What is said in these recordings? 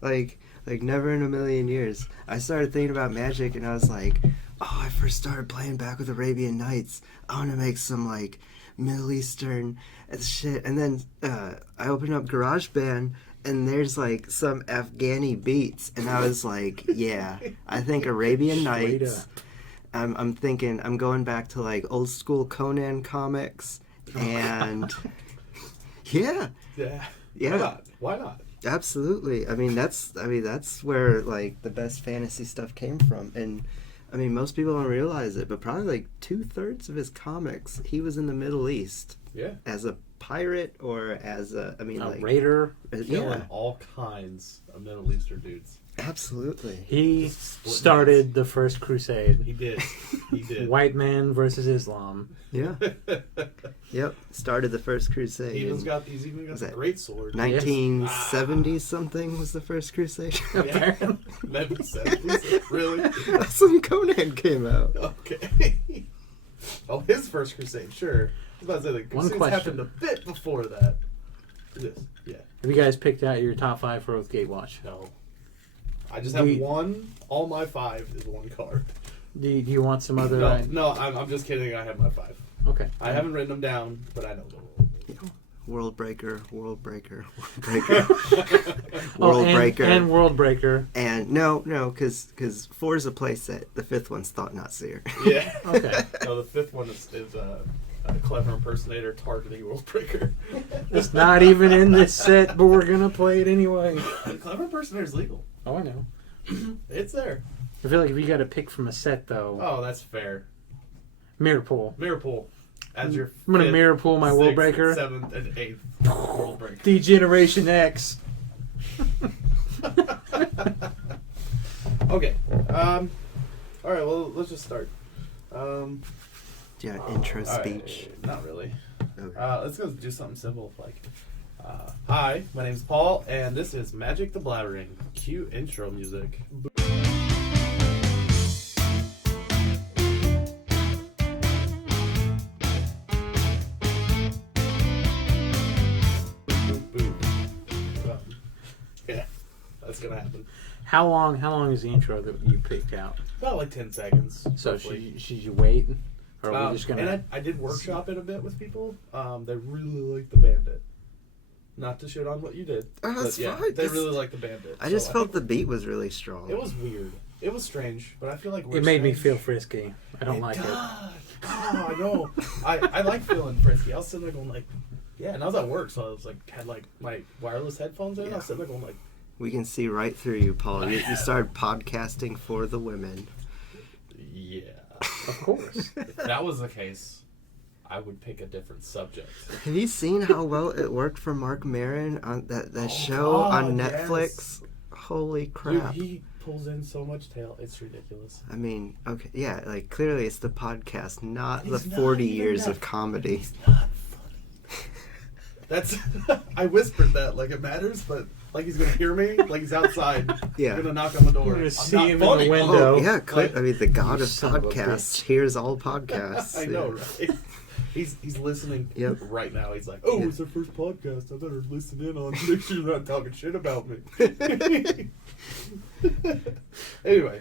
like never in a million years. I started thinking about Magic, and I was like, oh, I first started playing back with Arabian Nights. I want to make some like Middle Eastern shit. And then I opened up GarageBand, and there's like some Afghani beats, and I was like, yeah, I think Arabian Nights. I'm thinking I'm going back to like old school Conan comics, and yeah. Why not? Absolutely. I mean that's where like the best fantasy stuff came from, and I mean most people don't realize it, but probably like 2/3 of his comics he was in the Middle East. Yeah. As a pirate or as a raider. Killing all kinds of Middle Eastern dudes. Absolutely. He started the first crusade. He did. White man versus Islam. Yeah. Yep. Started the first crusade. He's even got a great sword. 1970 something was the first crusade. Yeah. 1970s? Really? That's when Conan came out. Okay. Oh, his first crusade, sure. I was about to say the crusades happened a bit before that. Yes. Yeah. Have you guys picked out your top 5 for Oath Gatewatch? No. I just have one. All my 5 is one card. Do you want some other? No, I'm just kidding. I have my 5. Okay. I haven't written them down, but I know them. World Breaker. World Breaker. And World Breaker. And no, because 4 is a playset. The 5th one's Thought Not Seer. Yeah. Okay. No, the 5th one is a clever impersonator targeting World Breaker. It's not even in this set, but we're gonna play it anyway. Clever impersonator's legal. Oh, I know. It's there. I feel like if you got to pick from a set, though. Oh, that's fair. Mirror Pool. As your I'm going to mirror pool my 6th, World Breaker. 7th, and 8th World Breaker. Degeneration X. Okay. All right, well, let's just start. Do you have an intro speech? Right, not really. Okay. Let's go do something simple like... hi, my name's Paul, and this is Magic the Blabbering. Cue intro music. Boom. Yeah, that's gonna happen. How long is the intro that you picked out? About like 10 seconds. So should you wait? Or are we just gonna... And I did workshop it a bit with people. They really like the Bandit. Not to shit on what you did. Oh, that's fine. They really like the Bandit. I just felt the beat was really strong. It was weird. It was strange, but I feel like it made me feel frisky. I don't like it. Oh, I know. I like feeling frisky. I was sitting there going like, yeah, and I was at work, so I was like, had like my wireless headphones in. Yeah. I was sitting there going like, we can see right through you, Paul. You started podcasting for the women. Yeah. Of course. If that was the case, I would pick a different subject. Have you seen how well it worked for Mark Maron on that show on Netflix? Yes. Holy crap. Dude, he pulls in so much tail. It's ridiculous. I mean, okay, yeah, like clearly it's the podcast, not the 40 years of comedy. He's not funny. That's I whispered that like it matters, but like he's gonna hear me, like he's outside. Yeah. Gonna knock on the door. You're gonna see him in the window. Oh, yeah, I mean the god of podcasts hears all podcasts. I know, right? He's listening right now. He's like, oh, it's our first podcast. I better listen in on make sure you're not talking shit about me. Anyway,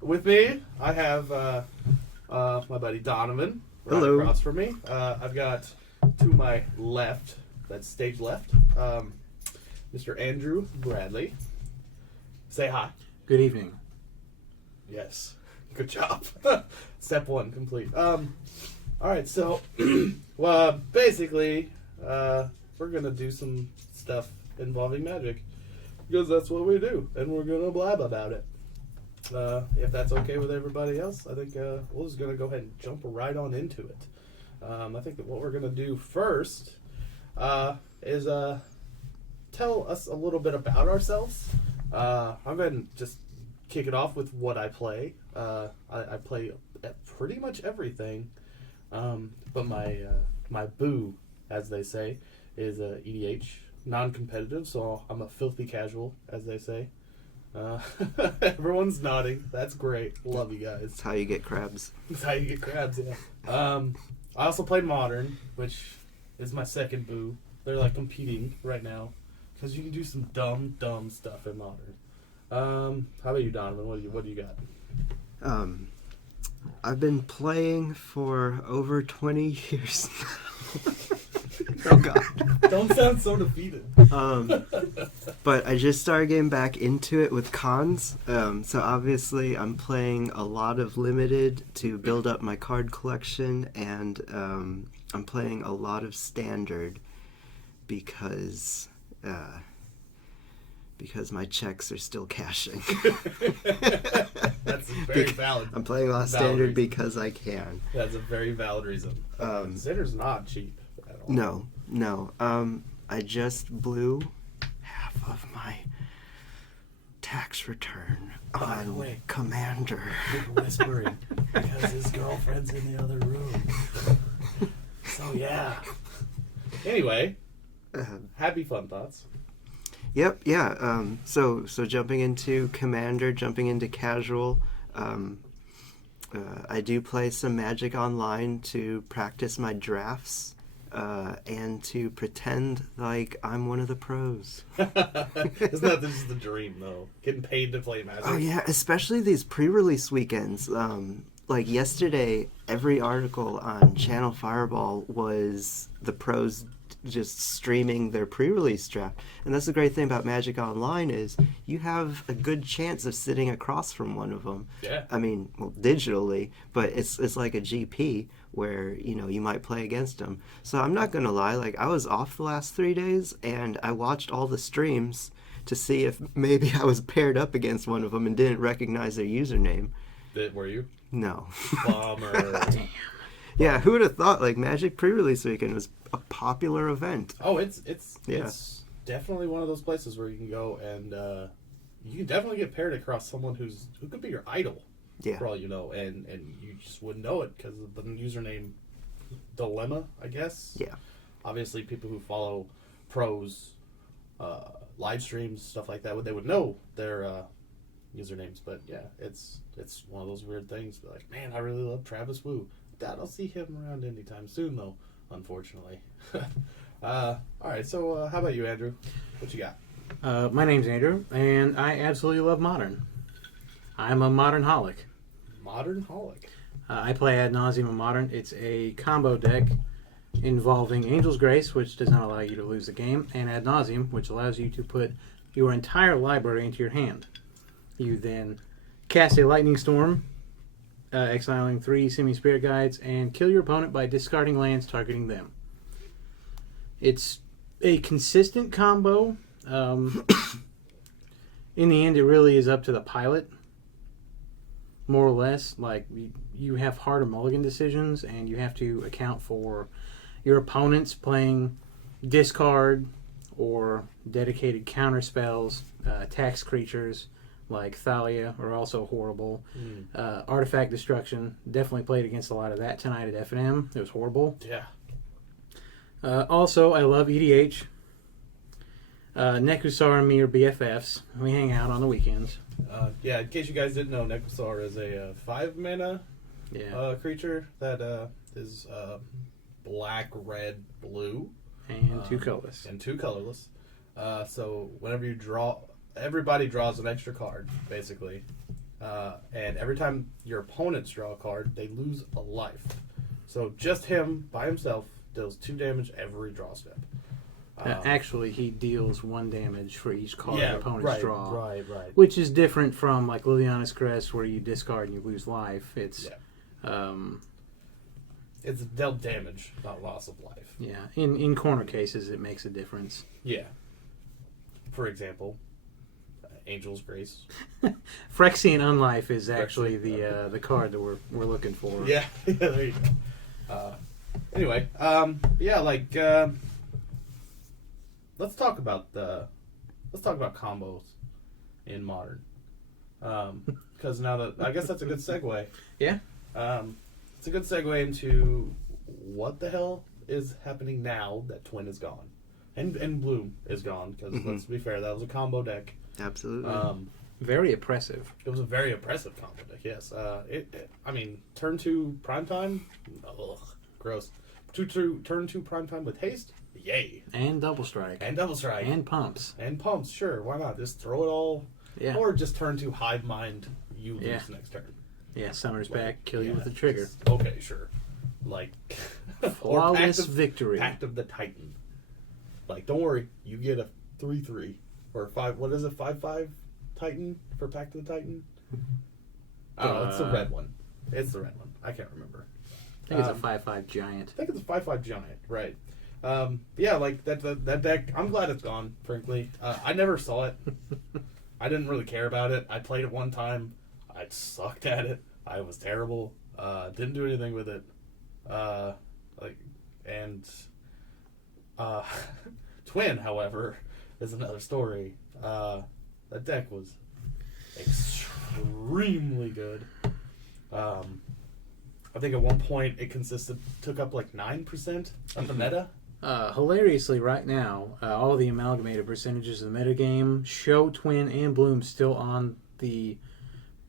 with me, I have my buddy Donovan right across from me. I've got to my left, that's stage left, Mr. Andrew Bradley. Say hi. Good evening. Yes. Good job. Step 1 complete. Alright, so, well, basically, we're going to do some stuff involving magic. Because that's what we do, and we're going to blab about it. If that's okay with everybody else, I think we're just going to go ahead and jump right on into it. I think that what we're going to do first is tell us a little bit about ourselves. I'm going to just kick it off with what I play. I play pretty much everything. But my boo, as they say, is EDH, non-competitive, so I'm a filthy casual, as they say. Everyone's nodding. That's great. Love you guys. That's how you get crabs. That's how you get crabs, yeah. I also play Modern, which is my second boo. They're like competing right now. Because you can do some dumb stuff in Modern. How about you, Donovan? What do you got? I've been playing for over 20 years now. Oh God. Don't sound so defeated. But I just started getting back into it with cons. So obviously I'm playing a lot of limited to build up my card collection, and I'm playing a lot of standard because my checks are still cashing. That's a very valid. I'm playing a lot of standard because I can. That's a very valid reason. Standard's not cheap at all. No. I just blew half of my tax return By the on way, Commander. You're whispering because his girlfriend's in the other room. So yeah. Anyway, happy fun thoughts. Yep, yeah. So jumping into Commander, jumping into casual. I do play some Magic Online to practice my drafts and to pretend like I'm one of the pros. Isn't that this is the dream though? Getting paid to play Magic. Oh yeah, especially these pre-release weekends. Like yesterday, every article on Channel Fireball was the pros just streaming their pre-release draft. And that's the great thing about Magic Online is you have a good chance of sitting across from one of them. Yeah. I mean, well, digitally, but it's like a GP where, you might play against them. So I'm not going to lie, like I was off the last 3 days and I watched all the streams to see if maybe I was paired up against one of them and didn't recognize their username. Were you? No. Bummer. Damn. Yeah, who would have thought like Magic pre-release weekend was a popular event? Oh, it's definitely one of those places where you can go and you can definitely get paired across someone who could be your idol. Yeah. For all you know, and you just wouldn't know it because of the username dilemma, I guess. Yeah. Obviously, people who follow pros, live streams, stuff like that, they would know their usernames. But yeah, it's one of those weird things. Like, man, I really love Travis Wu. I don't see him around anytime soon, though, unfortunately. All right, so how about you, Andrew? What you got? My name's Andrew, and I absolutely love Modern. I'm a Modern holic. Modern holic. I play Ad Nauseam in Modern. It's a combo deck involving Angel's Grace, which does not allow you to lose the game, and Ad Nauseam, which allows you to put your entire library into your hand. You then cast a Lightning Storm, exiling 3 semi-spirit guides, and kill your opponent by discarding lands targeting them. It's a consistent combo. In the end, it really is up to the pilot, more or less. Like, you have harder mulligan decisions, and you have to account for your opponents playing discard or dedicated counter spells. Tax creatures like Thalia are also horrible. Artifact Destruction, definitely played against a lot of that tonight at F&M. It was horrible. Yeah. Also, I love EDH. Nekusar and me are BFFs. We hang out on the weekends. Yeah, in case you guys didn't know, Nekusar is a 5-mana creature that is black, red, blue. And 2 colorless. And 2 colorless. So whenever you draw, everybody draws an extra card, basically. And every time your opponents draw a card, they lose a life. So just him, by himself, deals 2 damage every draw step. Actually, he deals 1 damage for each card the opponents draw. Right. Which is different from like Liliana's Crest, where you discard and you lose life. It's it's dealt damage, not loss of life. Yeah, in corner cases, it makes a difference. Yeah. For example, Angel's Grace. Phyrexian Unlife is actually the card that we're looking for. Yeah, there you go. Anyway, let's talk about combos in Modern. Because now that I guess that's a good segue. Yeah. It's a good segue into what the hell is happening now that Twin is gone, and Bloom is gone. Because let's be fair, that was a combo deck. Absolutely. Very oppressive. It was a very oppressive combo deck. Yes. I mean, turn 2 primetime. Ugh, gross. turn 2 prime time with haste. Yay. And double strike. And double strike. And pumps. And pumps, sure. Why not? Just throw it all. Yeah. Or just turn 2 hive mind. You lose next turn. Yeah, Summer's back, kill you with a trigger. Okay, sure. Like, flawless victory. Pact of the Titan. Like, don't worry, you get a 3/3 or 5. What is it? 5/5 Titan for Pact of the Titan. Oh, it's the red one. It's the red one. I can't remember. I think it's a 5/5 giant. I think it's a 5/5 giant, right? Yeah, like that deck. I'm glad it's gone. Frankly, I never saw it. I didn't really care about it. I played it one time. I sucked at it. I was terrible. Didn't do anything with it. Twin, however, is another story. That deck was extremely good. I think at one point it took up like 9% of the meta. Hilariously, right now, all the amalgamated percentages of the metagame show Twin and Bloom still on the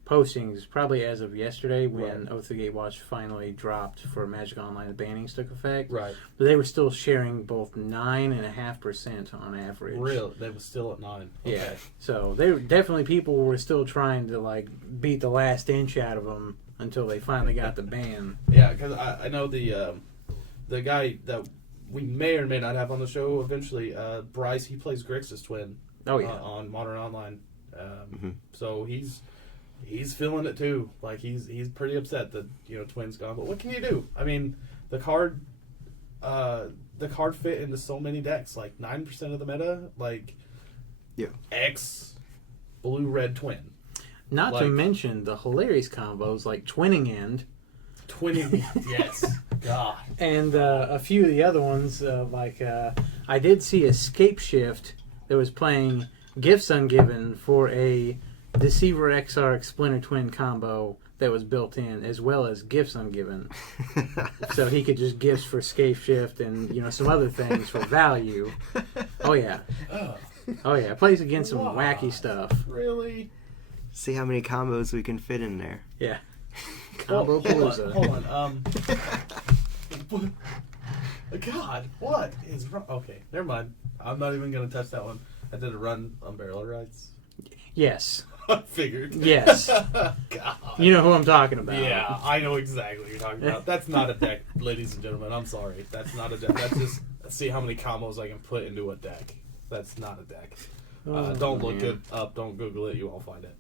postings, probably as of yesterday when Oath of the Gatewatch finally dropped for Magic Online. The bannings took effect. Right. But they were still sharing both 9.5% on average. Really? They were still at 9. Okay. Yeah. So they definitely people were still trying to like beat the last inch out of them until they finally got the ban. Yeah, because I know the guy that we may or may not have on the show eventually, Bryce, he plays Grixis Twin. Oh yeah. On Modern Online. So he's feeling it too. Like he's pretty upset that Twin's gone. But what can you do? I mean, the card fit into so many decks. Like 9% of the meta. Like X blue red Twin. Not to mention the hilarious combos like Twinning End. Twinning, yes. God. And a few of the other ones, I did see Escape Shift that was playing Gifts Ungiven for a Deceiver Exarch Splinter Twin combo that was built in, as well as Gifts Ungiven. So he could just gifts for Escape Shift and some other things for value. Oh yeah. Oh yeah. Plays against some wacky stuff. Really? See how many combos we can fit in there. Yeah. Combo Palooza. Hold on. God, what is wrong? Okay, never mind. I'm not even going to touch that one. I did a run on Barrel Rights. Yes. I figured. Yes. God. You know who I'm talking about. Yeah, I know exactly what you're talking about. That's not a deck, ladies and gentlemen. I'm sorry. That's not a deck. That's just see how many combos I can put into a deck. That's not a deck. Don't look it up. Don't Google it. You won't find it.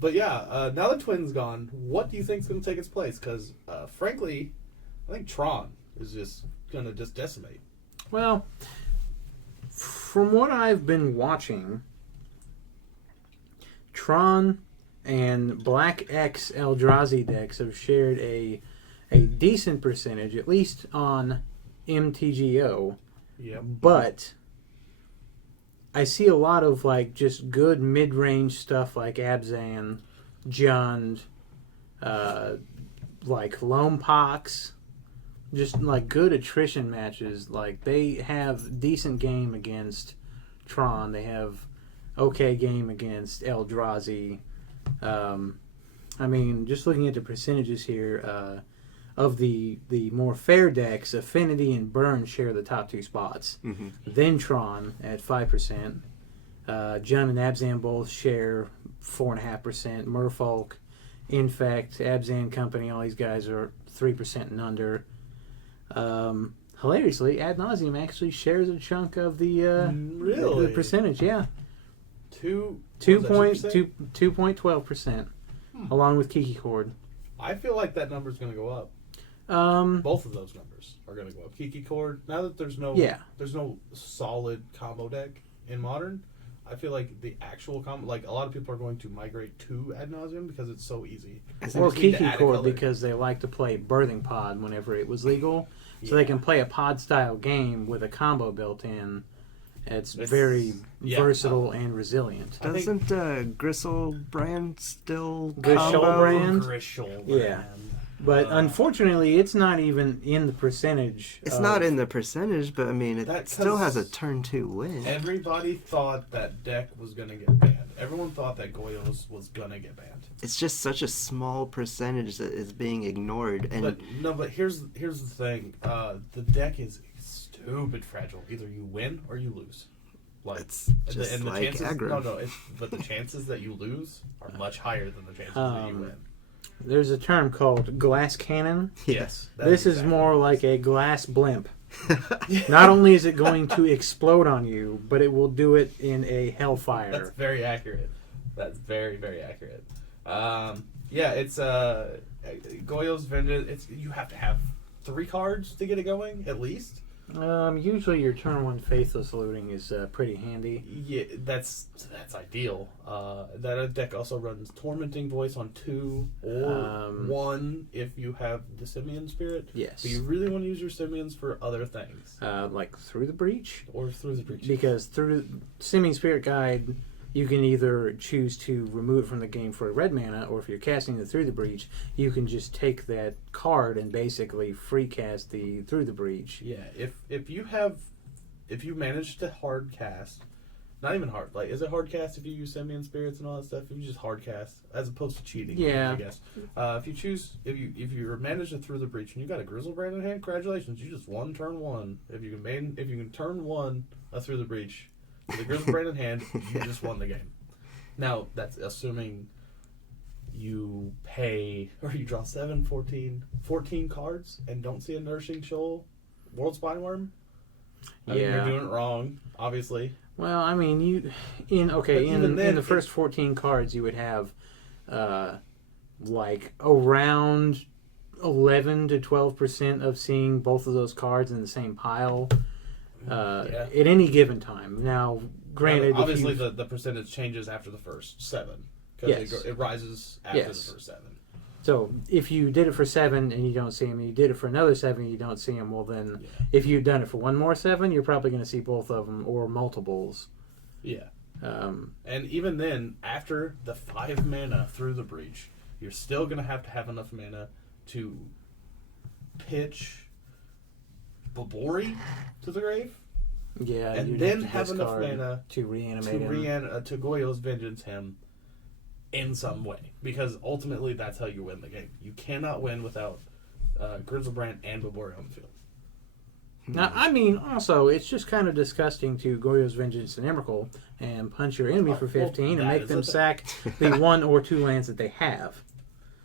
But yeah, now that Twin's gone, what do you think's going to take its place? Because, frankly, I think Tron is just going to just decimate. Well, from what I've been watching, Tron and Black X Eldrazi decks have shared a decent percentage, at least on MTGO. Yep. But I see a lot of just good mid-range stuff like Abzan, Jund, Loam-Pox, just good attrition matches. They have decent game against Tron. They have okay game against Eldrazi. I mean, just looking at the percentages here, of the more fair decks, Affinity and Burn share the top 2 spots. Mm-hmm. Then Tron at 5%. Jund and Abzan both share 4.5%. Merfolk, Infect, Abzan Company, all these guys are 3% and under. Hilariously, Ad Nauseam actually shares a chunk of the really? the percentage. Yeah, 2.12%, along with Kiki Cord. I feel like that number's going to go up. Both of those numbers are going to go up. Kiki Cord. Now that there's no solid combo deck in Modern, I feel like the actual combo, a lot of people are going to migrate to Ad Nauseam because it's so easy. Or Kiki Cord because they like to play Birthing Pod whenever it was legal, so they can play a pod style game with a combo built in. It's very versatile and resilient. Doesn't Gristle brand still Grishol combo? brand? Yeah. But unfortunately, it's not even in the percentage. It's not in the percentage, but I mean, it still has a turn 2 win. Everybody thought that deck was going to get banned. everyone thought that Goyos was gonna get banned. It's just such a small percentage that is being ignored. And But here's the thing. The deck is stupid fragile. Either you win or you lose. Like it's just the like chances, aggro. but the chances that you lose are much higher than the chances that you win. There's a term called glass cannon. Yes. This is more like a glass blimp. Not only is it going to explode on you, but it will do it in a hellfire. That's very accurate. That's very, very accurate. Yeah, it's Goyo's Vengeance. It's you have to have 3 cards to get it going at least. Usually your turn 1 Faithless Looting is pretty handy. Yeah, that's ideal. That deck also runs Tormenting Voice on 2 or 1 if you have the Simian Spirit. Yes. But you really want to use your Simians for other things. Like Through the Breach. Or Through the Breach. Because through Simian Spirit Guide, you can either choose to remove it from the game for a red mana, or if you're casting it Through the Breach, you can just take that card and basically free cast the Through the Breach. Yeah, if you manage to hard cast, not even hard, like is it hard cast if you use Simian Spirits and all that stuff? If you just hard cast as opposed to cheating, yeah. I guess. If you manage to Through the Breach and you got a Grizzlebrand in hand, congratulations, you just won turn 1. If you can turn 1 Through the Breach. With a Grizzlebrand in hand, you just won the game. Now, that's assuming you pay, or you draw 14 cards and don't see a Nourishing Shoal World Spineworm. I mean, you're doing it wrong, obviously. Well, I mean, in the first 14 cards, you would have like around 11 to 12% of seeing both of those cards in the same pile. At any given time. Now, granted, obviously the percentage changes after the first 7 because it rises after the first 7. So if you did it for 7 and you don't see them, and you did it for another 7 and you don't see them, well then, if you've done it for one more 7, you're probably going to see both of them or multiples. Yeah. And even then, after the 5 mana Through the Breach, you're still going to have enough mana to pitch Babori to the grave. Yeah, and then have enough mana to reanimate him. To Goyo's Vengeance him in some way. Because ultimately that's how you win the game. You cannot win without Grizzlebrand and Babori on the field. Now, I mean, also, it's just kind of disgusting to Goyo's Vengeance and Emrakul and punch your enemy for 15 and make them sack the 1 or 2 lands that they have.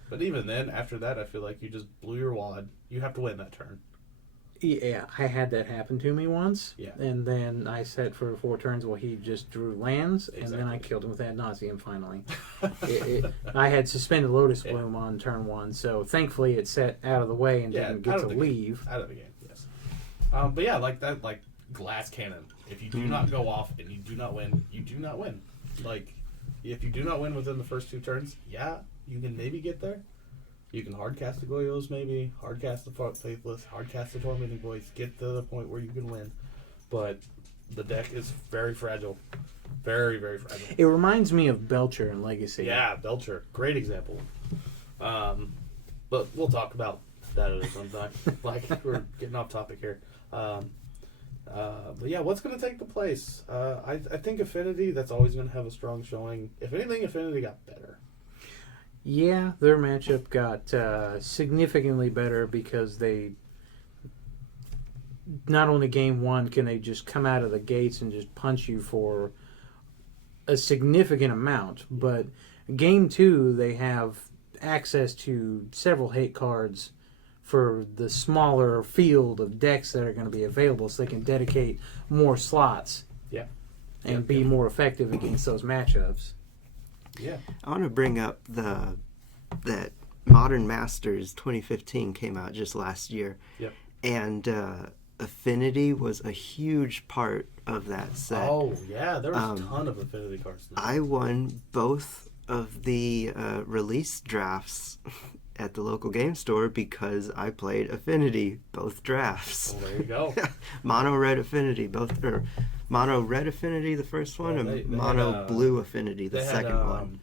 But even then, after that, I feel like you just blew your wad. You have to win that turn. Yeah, I had that happen to me once. Yeah. And then I set for 4 turns while he just drew lands, and then I killed him with ad nauseum finally. I had suspended Lotus Bloom on turn 1, so thankfully it set out of the way and didn't get to leave. Out of the game, yes. But yeah, like that, like glass cannon. If you do not go off and you do not win, you do not win. Like, if you do not win within the first 2 turns, yeah, you can maybe get there. You can hardcast the Goyos, maybe hardcast the Faithless, hardcast the Tormenting Voice, get to the point where you can win. But the deck is very fragile, very, very fragile. It reminds me of Belcher in Legacy. Yeah, Belcher, great example. But we'll talk about that at some time. Like, we're getting off topic here. But yeah, what's going to take the place? I think Affinity. That's always going to have a strong showing. If anything, Affinity got better. Yeah, their matchup got significantly better because they not only game 1 can they just come out of the gates and just punch you for a significant amount, but game 2 they have access to several hate cards for the smaller field of decks that are going to be available, so they can dedicate more slots and be more effective against those matchups. Yeah, I want to bring up that Modern Masters 2015 came out just last year. Yep. And Affinity was a huge part of that set. Oh, yeah, there was a ton of Affinity cards. I won both of the release drafts at the local game store because I played Affinity both drafts. Well, there you go. Mono Red Affinity, Mono Red Affinity, the first one, and Mono Blue Affinity, the second one.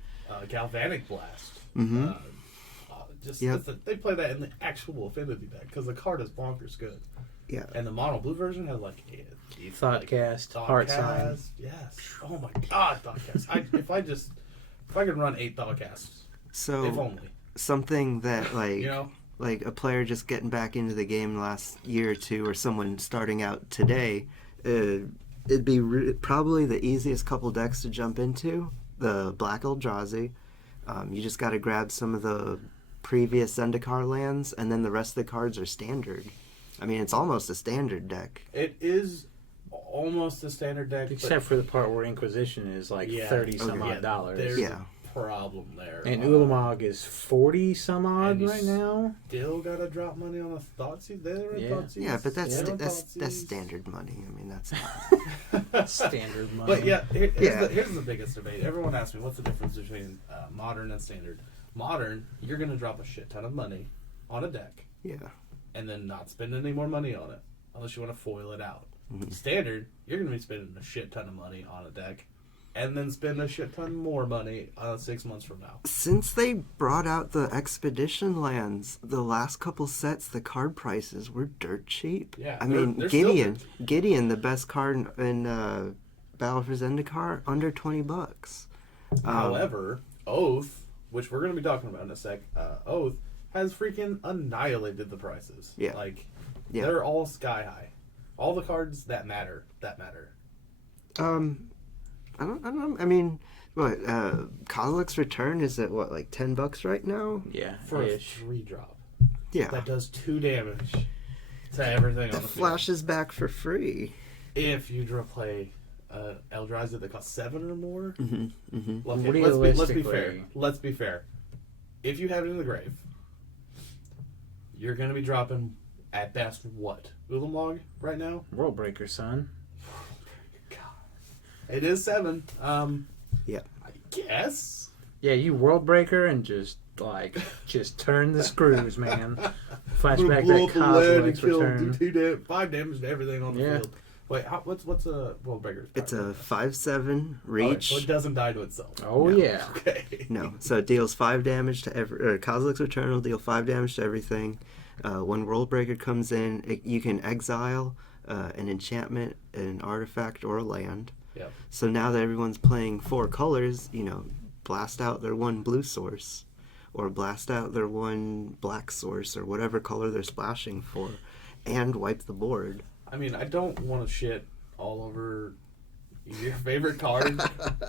Galvanic Blast. Mm-hmm. They play that in the actual Affinity deck because the card is bonkers good. And the mono blue version has like Thoughtcast, Heart Sign. Yes. Oh my God, Thoughtcast. If I could run 8 Thoughtcasts, So if only. something that like You know? like a player just getting back into the game last year or two, or someone starting out today, it'd be probably the easiest couple decks to jump into. The Black Eldrazi. You just got to grab some of the previous Zendikar lands, and then the rest of the cards are standard. I mean, it's almost a standard deck. It is almost a standard deck. Except for the part where Inquisition is like 30 some odd dollars. There's a problem there. And Ulamog is 40 some odd and you right now. Still gotta drop money on a Thoughtseize. Yeah, but that's standard money. I mean, that's not standard money. But here's the biggest debate. Everyone asks me, what's the difference between modern and standard? Modern, you're gonna drop a shit ton of money on a deck. Yeah. And then not spend any more money on it unless you want to foil it out. Mm-hmm. Standard, you're gonna be spending a shit ton of money on a deck. And then spend a shit ton more money 6 months from now. Since they brought out the expedition lands, the last couple sets, the card prices were dirt cheap. Yeah, I mean, they're Gideon, the best card in Battle for Zendikar, under $20. However, Oath, which we're going to be talking about in a sec, Oath has freaking annihilated the prices. Yeah. They're all sky high. All the cards that matter. I don't know. I mean, what? Kozilek's Return is at what, like $10 right now? Yeah, for a ish. 3-drop. Yeah. That does 2 damage to everything on the field. Flashes back for free. If you play Eldrazi that costs 7 or more. Mm-hmm. Mm-hmm. Okay, let's be fair. If you have it in the grave, you're going to be dropping at best what? Ulamog right now? Worldbreaker, son. It is 7. Yeah. I guess. Yeah, you Worldbreaker and just turn the screws, man. Flashback that Kozilek's Return. 5 damage to everything on the field. Wait, what's a Worldbreaker? It's a 5/7 reach. Right, so it doesn't die to itself. Oh, No. yeah. Okay. No, so it deals 5 damage to Kozilek's Return will deal 5 damage to everything. When Worldbreaker comes in, you can exile an enchantment, an artifact, or a land. Yep. So now that everyone's playing 4 colors, blast out their 1 blue source, or blast out their 1 black source, or whatever color they're splashing for, and wipe the board. I mean, I don't want to shit all over your favorite card,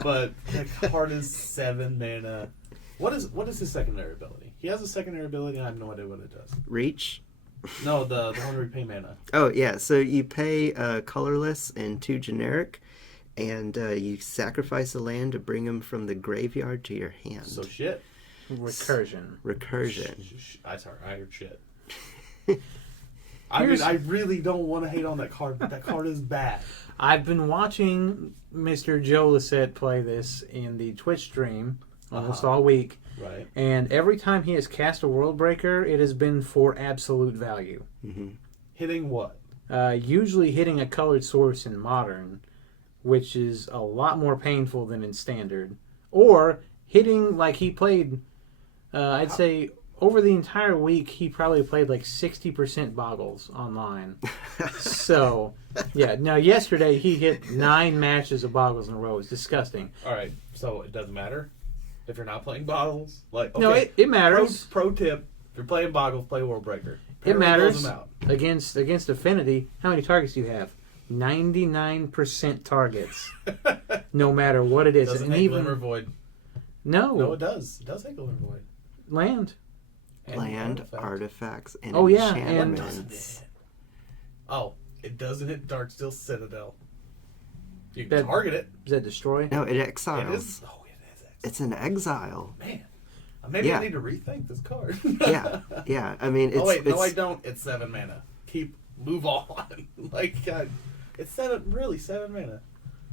but the card is 7 mana. What is his secondary ability? He has a secondary ability, and I have no idea what it does. Reach? No, the one where you pay mana. Oh, yeah. So you pay colorless and 2 generic, and you sacrifice a land to bring them from the graveyard to your hand. So shit. Recursion. I heard shit. I mean, I really don't want to hate on that card, but that card is bad. I've been watching Mr. Joe Lissette play this in the Twitch stream almost all week. Right. And every time he has cast a Worldbreaker, it has been for absolute value. Mm-hmm. Hitting what? Usually hitting a colored source in Modern, which is a lot more painful than in Standard. Or hitting, like he played, I'd say over the entire week, he probably played like 60% Boggles online. So, yeah. Now, yesterday, he hit 9 matches of Boggles in a row. It's disgusting. All right. So, it doesn't matter if you're not playing Boggles? Okay. No, it matters. Pro tip, if you're playing Boggles, play Worldbreaker. It matters. Against Affinity, how many targets do you have? 99% targets. No matter what it is. Doesn't hit Glimmer Void. No, it does. It does hit Glimmer Void. Land. Land, artifacts, and enchantments. It doesn't hit Darksteel Citadel. You can target it. Does that destroy? No, it exiles. It is. It's an exile. Man. Maybe I need to rethink this card. Yeah. I mean, it's... No, I don't. It's 7 mana. Move on. It's 7 mana.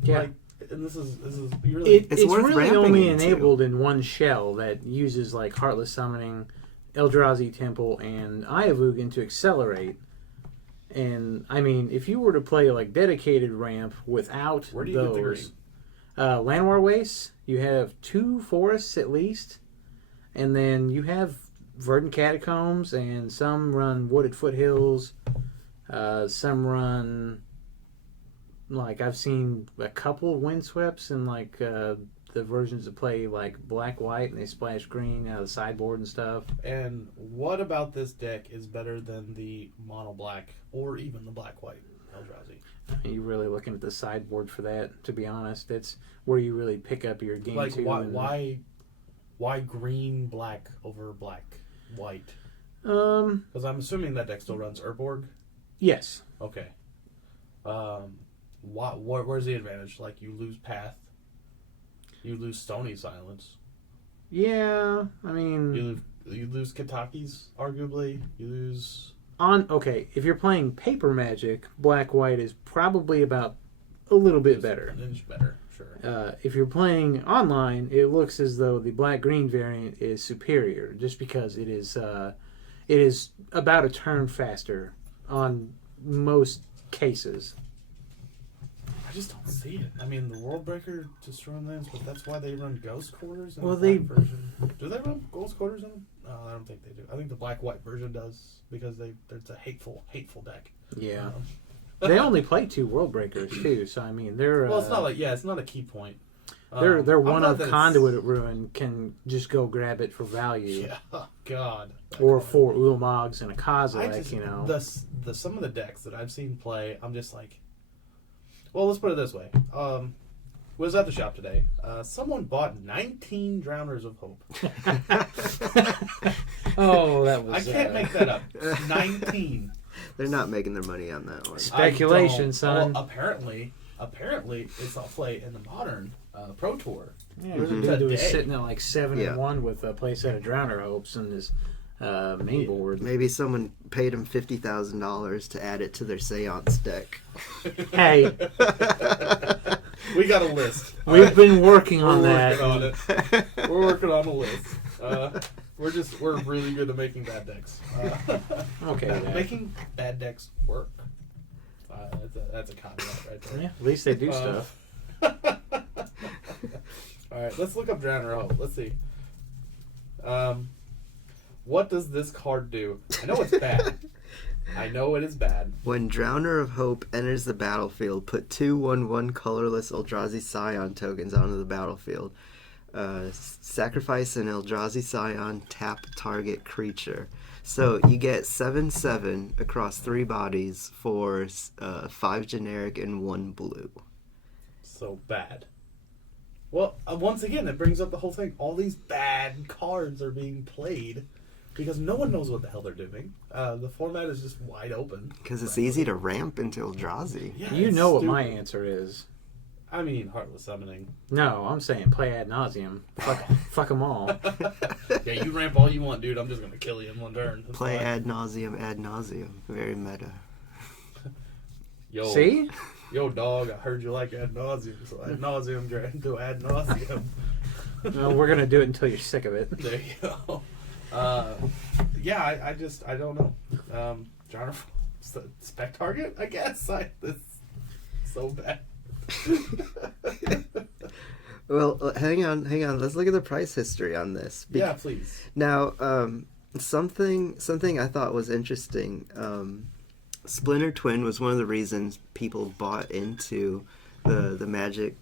Yeah. And this is really... It's worth really ramping only into. enabled in one shell that uses like Heartless Summoning, Eldrazi Temple, and Ayavugan to accelerate. And I mean, if you were to play like dedicated ramp without Where do you get the green? Landwar Wastes, you have 2 forests at least, and then you have Verdant Catacombs, and some run Wooded Foothills, Some run, like, I've seen a couple windsweeps in, like, the versions that play, like, black-white, and they splash green out of the sideboard and stuff. And what about this deck is better than the mono-black or even the black-white Eldrazi? You're really looking at the sideboard for that, to be honest. It's where you really pick up your game. Like, too. why green black over black white? Because I'm assuming that deck still runs Urborg. Yes. Okay. Where's the advantage? Like, you lose Path, you lose Stony Silence. Yeah, I mean, you lose Kataki's, arguably. You lose. If you're playing paper Magic, black white is probably about a little bit better. An inch better, sure. If you're playing online, it looks as though the black green variant is superior, just because it is about a turn faster on most cases. I just don't see it. I mean, the World Breaker just run lands, but that's why they run Ghost Quarters in the black version. Do they run Ghost Quarters in them? No, I don't think they do. I think the black-white version does, because it's a hateful deck. Yeah. They only play 2 World Breakers, too, so I mean, they're... Well, it's not like... Yeah, it's not a key point. They're one of Conduit at Ruin can just go grab it for value. Yeah, oh, God. Or 4 Umags and a Kozilek, you know. Some of the decks that I've seen play, I'm just like... Well, let's put it this way. Was at the shop today. Someone bought 19 Drowners of Hope. Oh, that was... I can't make that up. 19. They're not making their money on that one. Speculation, son. Well, apparently, it's all play in the modern Pro Tour. Yeah, dude was sitting at like 7-1 with a playset of Drowner Hopes and his main board. Maybe someone paid him $50,000 to add it to their Seance deck. Hey, we got a list. We've been working on that. We're working on a list. We're really good at making bad decks. Okay, making bad decks work. That's a caveat right there. Yeah, at least they do stuff. All right, let's look up Drowner Hope. Let's see. What does this card do? I know it's bad. I know it is bad. When Drowner of Hope enters the battlefield, put 2 1/1 colorless Eldrazi Scion tokens onto the battlefield. Sacrifice an Eldrazi Scion, tap target creature. So you get 7/7 across 3 bodies for 5 generic and 1 blue. So bad. Well, once again, it brings up the whole thing. All these bad cards are being played because no one knows what the hell they're doing. The format is just wide open. Because it's easy to ramp into Eldrazi. Yeah, you know what my answer is. I mean, Heartless Summoning. No, I'm saying play ad nauseum. Fuck them all. Yeah, you ramp all you want, dude. I'm just going to kill you in one turn. That's play fine. ad nauseum. Very meta. Yo, see? Yo, dog, I heard you like ad nauseum, so ad nauseum to ad nauseum. No, we're going to do it until you're sick of it. There you go. Yeah, I don't know. John, spec target, I guess. It's so bad. Well, hang on. Let's look at the price history on this. Yeah, please. Now, something I thought was interesting. Splinter Twin was one of the reasons people bought into the Magic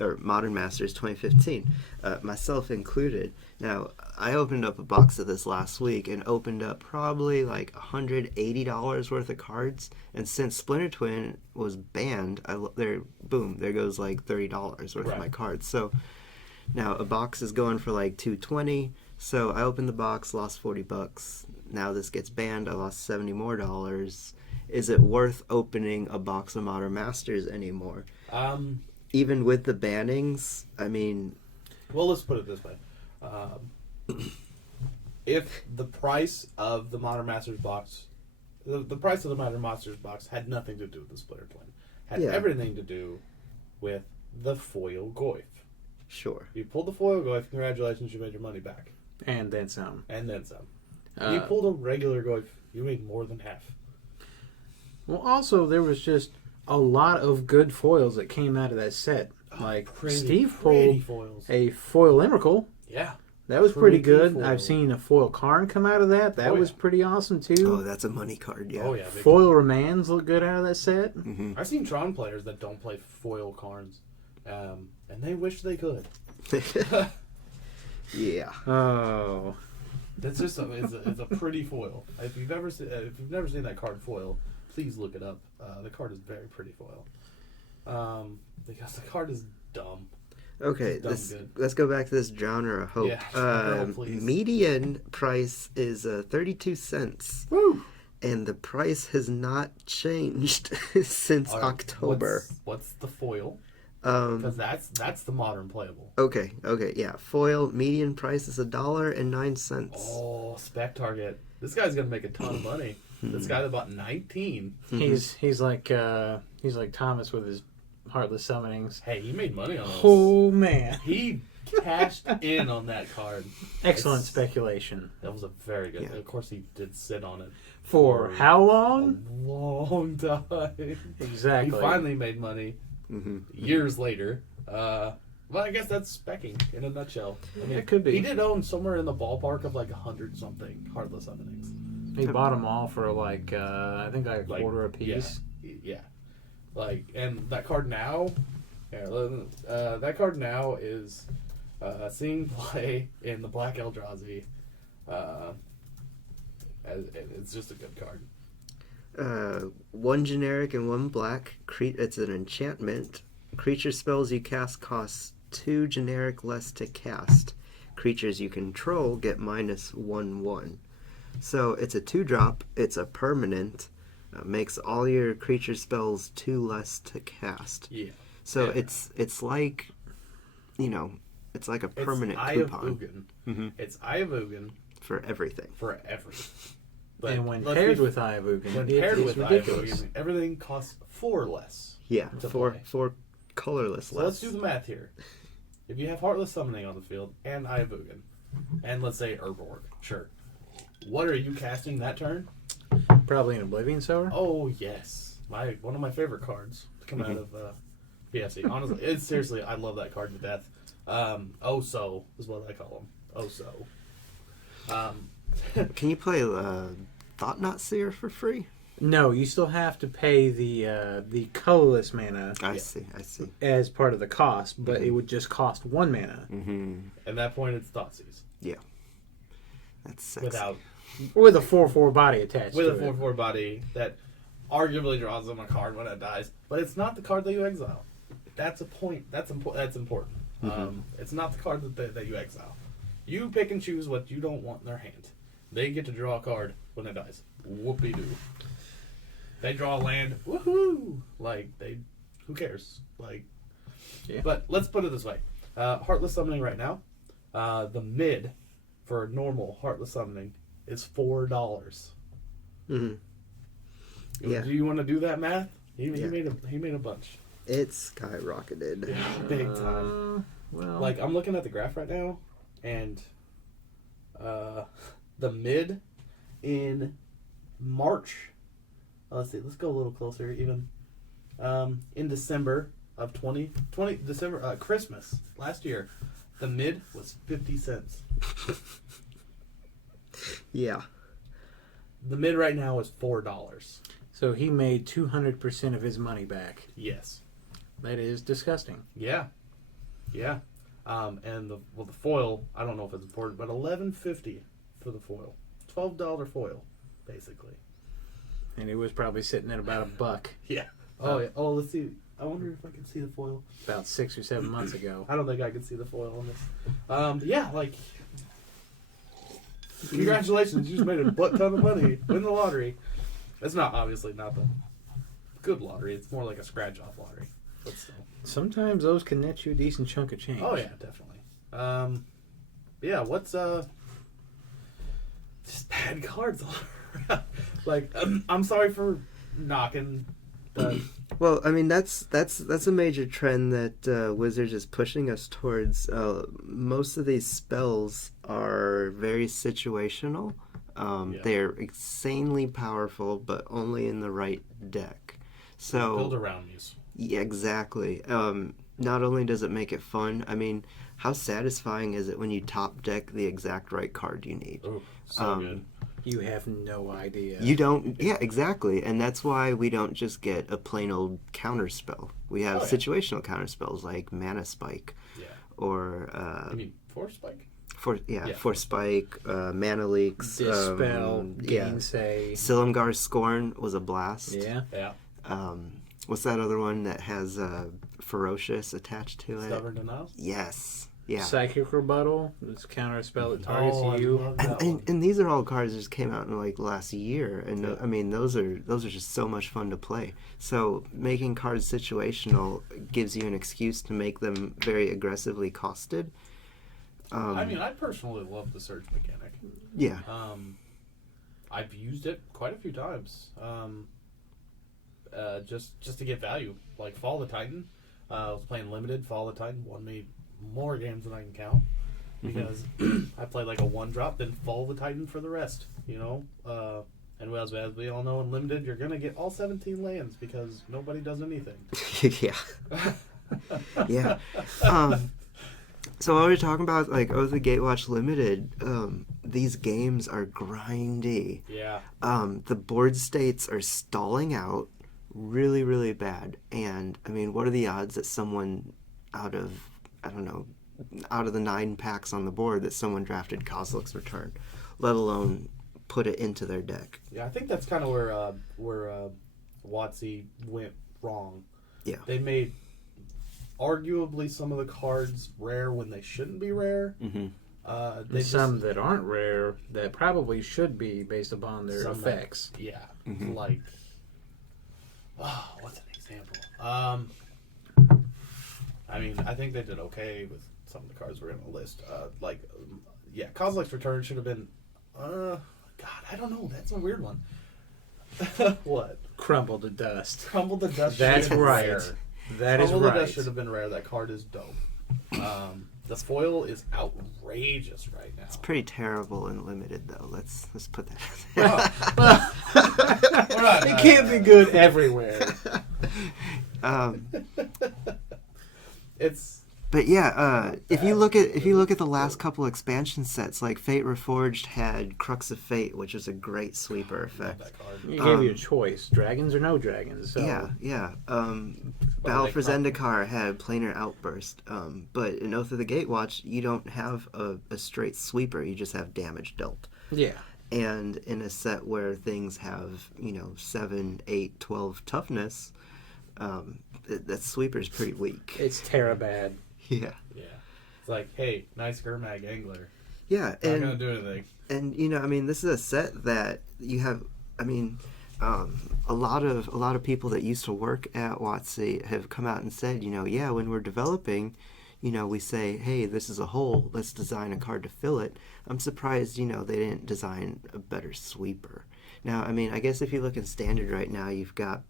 or Modern Masters 2015, myself included. Now, I opened up a box of this last week and opened up probably like $180 worth of cards. And since Splinter Twin was banned, there goes like $30 worth of my cards. So now a box is going for like $220. So I opened the box, lost $40. Now this gets banned, I lost $70 more. Is it worth opening a box of Modern Masters anymore? Even with the bannings, I mean... Well, let's put it this way. If the price of the Modern Masters box... The price of the Modern Masters box had nothing to do with the Splinter Twin. Had everything to do with the foil Goyf. Sure. You pulled the foil Goyf, congratulations, you made your money back. And then some. You pulled a regular Goyf, you made more than half. Well, also, there was just a lot of good foils that came out of that set. Steve pulled foils. a foil Emrakul. Yeah. That was pretty good. foil. I've seen a foil Karn come out of that. That Oh, was yeah. pretty awesome Oh, too. that's a money card. Yeah. Oh yeah. big Foil Remands look good out of that set. Mm-hmm. I've seen Tron players that don't play foil Karns, and they wish they could. Yeah. Oh, It's just it's a pretty foil. If you've never seen that card foil, please look it up. The card is very pretty foil. Because the card is dumb. Okay, Dumb good. let's go back to this genre of hope. Yeah, genre of hope, please. Median price is 32 cents, Woo! and the price has not changed since All right, October. What's the foil? Because that's the modern playable. Okay, yeah. Foil median price is $1.09. Oh, spec target. This guy's gonna make a ton of money. This guy's about 19. he's like Thomas with his Heartless Summonings. Hey, he made money on this. Oh man, He cashed in on that card. excellent It's- speculation. That was a very good. Yeah. Of course, he did sit on it For how a long? long time. Exactly. He finally made money Mm-hmm. years later. Well, I guess that's specking in a nutshell. I mean, It could be. He did own somewhere in the ballpark of like 100 something Heartless Summonings. He bought them all for like I think like a Like, quarter a piece. Yeah. Like, and that card now, that card now is seeing play in the Black Eldrazi. It's just a good card. One generic and one black. It's an enchantment. Creature spells you cast costs 2 generic less to cast. Creatures you control get -1/1. So it's a 2-drop. It's a permanent. Makes all your creature spells 2 less to cast. Yeah. So Yeah. it's like, it's like a permanent it's Eye coupon of Ugin. Mhm. It's Eye of Ugin for everything. for everything. But And when let's paired be- with Eye of Ugin, when it paired is with Eye of ridiculous. Ugin, everything costs 4 less. Yeah, To four play. colorless So less. let's do the math here. If you have Heartless Summoning on the field and Eye of Ugin, and let's say Urborg, sure. What are you casting that turn? Probably an Oblivion Sower. Oh yes, one of my favorite cards to come out of PFC. Honestly, it's seriously, I love that card to death. So is what I call him. Oh so. Can you play Thought Knot Seer for free? No, you still have to pay the colorless mana I see. as part of the cost, but it would just cost 1 mana Mm-hmm. At that point, it's Thoughtseize That's sexy. without with a 4/4 body attached with to a it. 4/4 body that arguably draws them a card when it dies, but it's not the card that you exile. That's a point. That's important. It's not the card that you exile. You pick and choose what you don't want in their hand. They get to draw a card when it dies. Whoopie-doo. They draw a land. Woohoo! Who cares? Yeah. But let's put it this way. Heartless Summoning right now, the mid for normal Heartless Summoning is $4. Mm-hmm. Yeah. Do you want to do that math? He Yeah. made a bunch. It skyrocketed. Big time. Well, I'm looking at the graph right now, and the mid in March. Let's see. Let's go a little closer. Even in December of 2020, Christmas last year, the mid was 50 cents. Yeah. The mid right now is $4. so he made 200% of his money back. Yes. That is disgusting. Yeah. And the foil, I don't know if it's important, but $11.50 for the foil, $12 foil, basically. And it was probably sitting at about $1 Yeah. Oh yeah. Oh, let's see. I wonder if I can see the foil. about 6 or 7 months ago. I don't think I can see the foil on this. Yeah, congratulations, you just made a butt ton of money. Win the lottery. It's obviously not the good lottery. It's more like a scratch off lottery. But still. Sometimes those can net you a decent chunk of change. Oh yeah, definitely. Yeah, what's just bad cards all around. I'm sorry for knocking the Well, I mean that's a major trend that Wizards is pushing us towards. Most of these spells are very situational. They're insanely powerful, but only in the right deck. So build around these. yeah, exactly. not only does it make it fun, I mean, how satisfying is it when you top deck the exact right card you need? Oh, so good. You have no idea. You don't, yeah, exactly. And that's why we don't just get a plain old counterspell. We have situational counterspells like Mana Spike. Yeah. Or, You mean Force Spike? Force Spike, Mana Leaks. Dispel, Gainsay. Silumgar's Scorn was a blast. Yeah. Yeah. What's that other one that has Ferocious attached to it? Stubborn Denial? Yes. Yeah. Psychic Rebuttal. It's a counter spell that targets I you. love that one. And these are all cards that just came out in like last year, and Yeah. I mean those are just so much fun to play. So making cards situational gives you an excuse to make them very aggressively costed. I mean, I personally love the Surge mechanic. Yeah. I've used it quite a few times. Just to get value. Like Fall of the Titan. I was playing Limited. Fall of the Titan won me more games than I can count. Because I played like a 1-drop, then Fall of the Titan for the rest. You know? And as we all know in Limited, you're going to get all 17 lands because nobody does anything. Yeah. Yeah. So while we're talking about like the Gatewatch Limited, these games are grindy. Yeah. The board states are stalling out really, really bad. And I mean, what are the odds that someone out of the 9 packs on the board that someone drafted Kozilek's Return, let alone put it into their deck? Yeah, I think that's kind of where WotC went wrong. Yeah. They made arguably some of the cards rare when they shouldn't be rare. Mm-hmm. Some that aren't rare that probably should be based upon their effects. Yeah. Mm-hmm. Like, what's an example? I mean, I think they did okay with some of the cards we're going to list. Kozilek's Return should have been, God, I don't know. That's a weird one. What? Crumble to dust. Crumble to Dust. That's should have been right. rare. That is Crumble to right. Dust should have been rare. That card is dope. The foil is outrageous right now. It's pretty terrible and limited, though. Let's put that. It can't be good everywhere. But yeah, if you look at the last couple expansion sets, like Fate Reforged had Crux of Fate, which is a great sweeper effect. That card. It gave you a choice: dragons or no dragons. So. Yeah. Battle for Zendikar had Planar Outburst, but in Oath of the Gatewatch, you don't have a straight sweeper; you just have damage dealt. Yeah. And in a set where things have 7, 8, 12 toughness, that sweeper's pretty weak. It's Terabad. Yeah. Yeah. It's like, hey, nice Gurmag Angler. Yeah, Not gonna do anything. And this is a set that you have. A lot of people that used to work at WotC have come out and said, when we're developing, we say, hey, this is a hole. Let's design a card to fill it. I'm surprised, they didn't design a better sweeper. Now, I guess if you look in Standard right now, you've got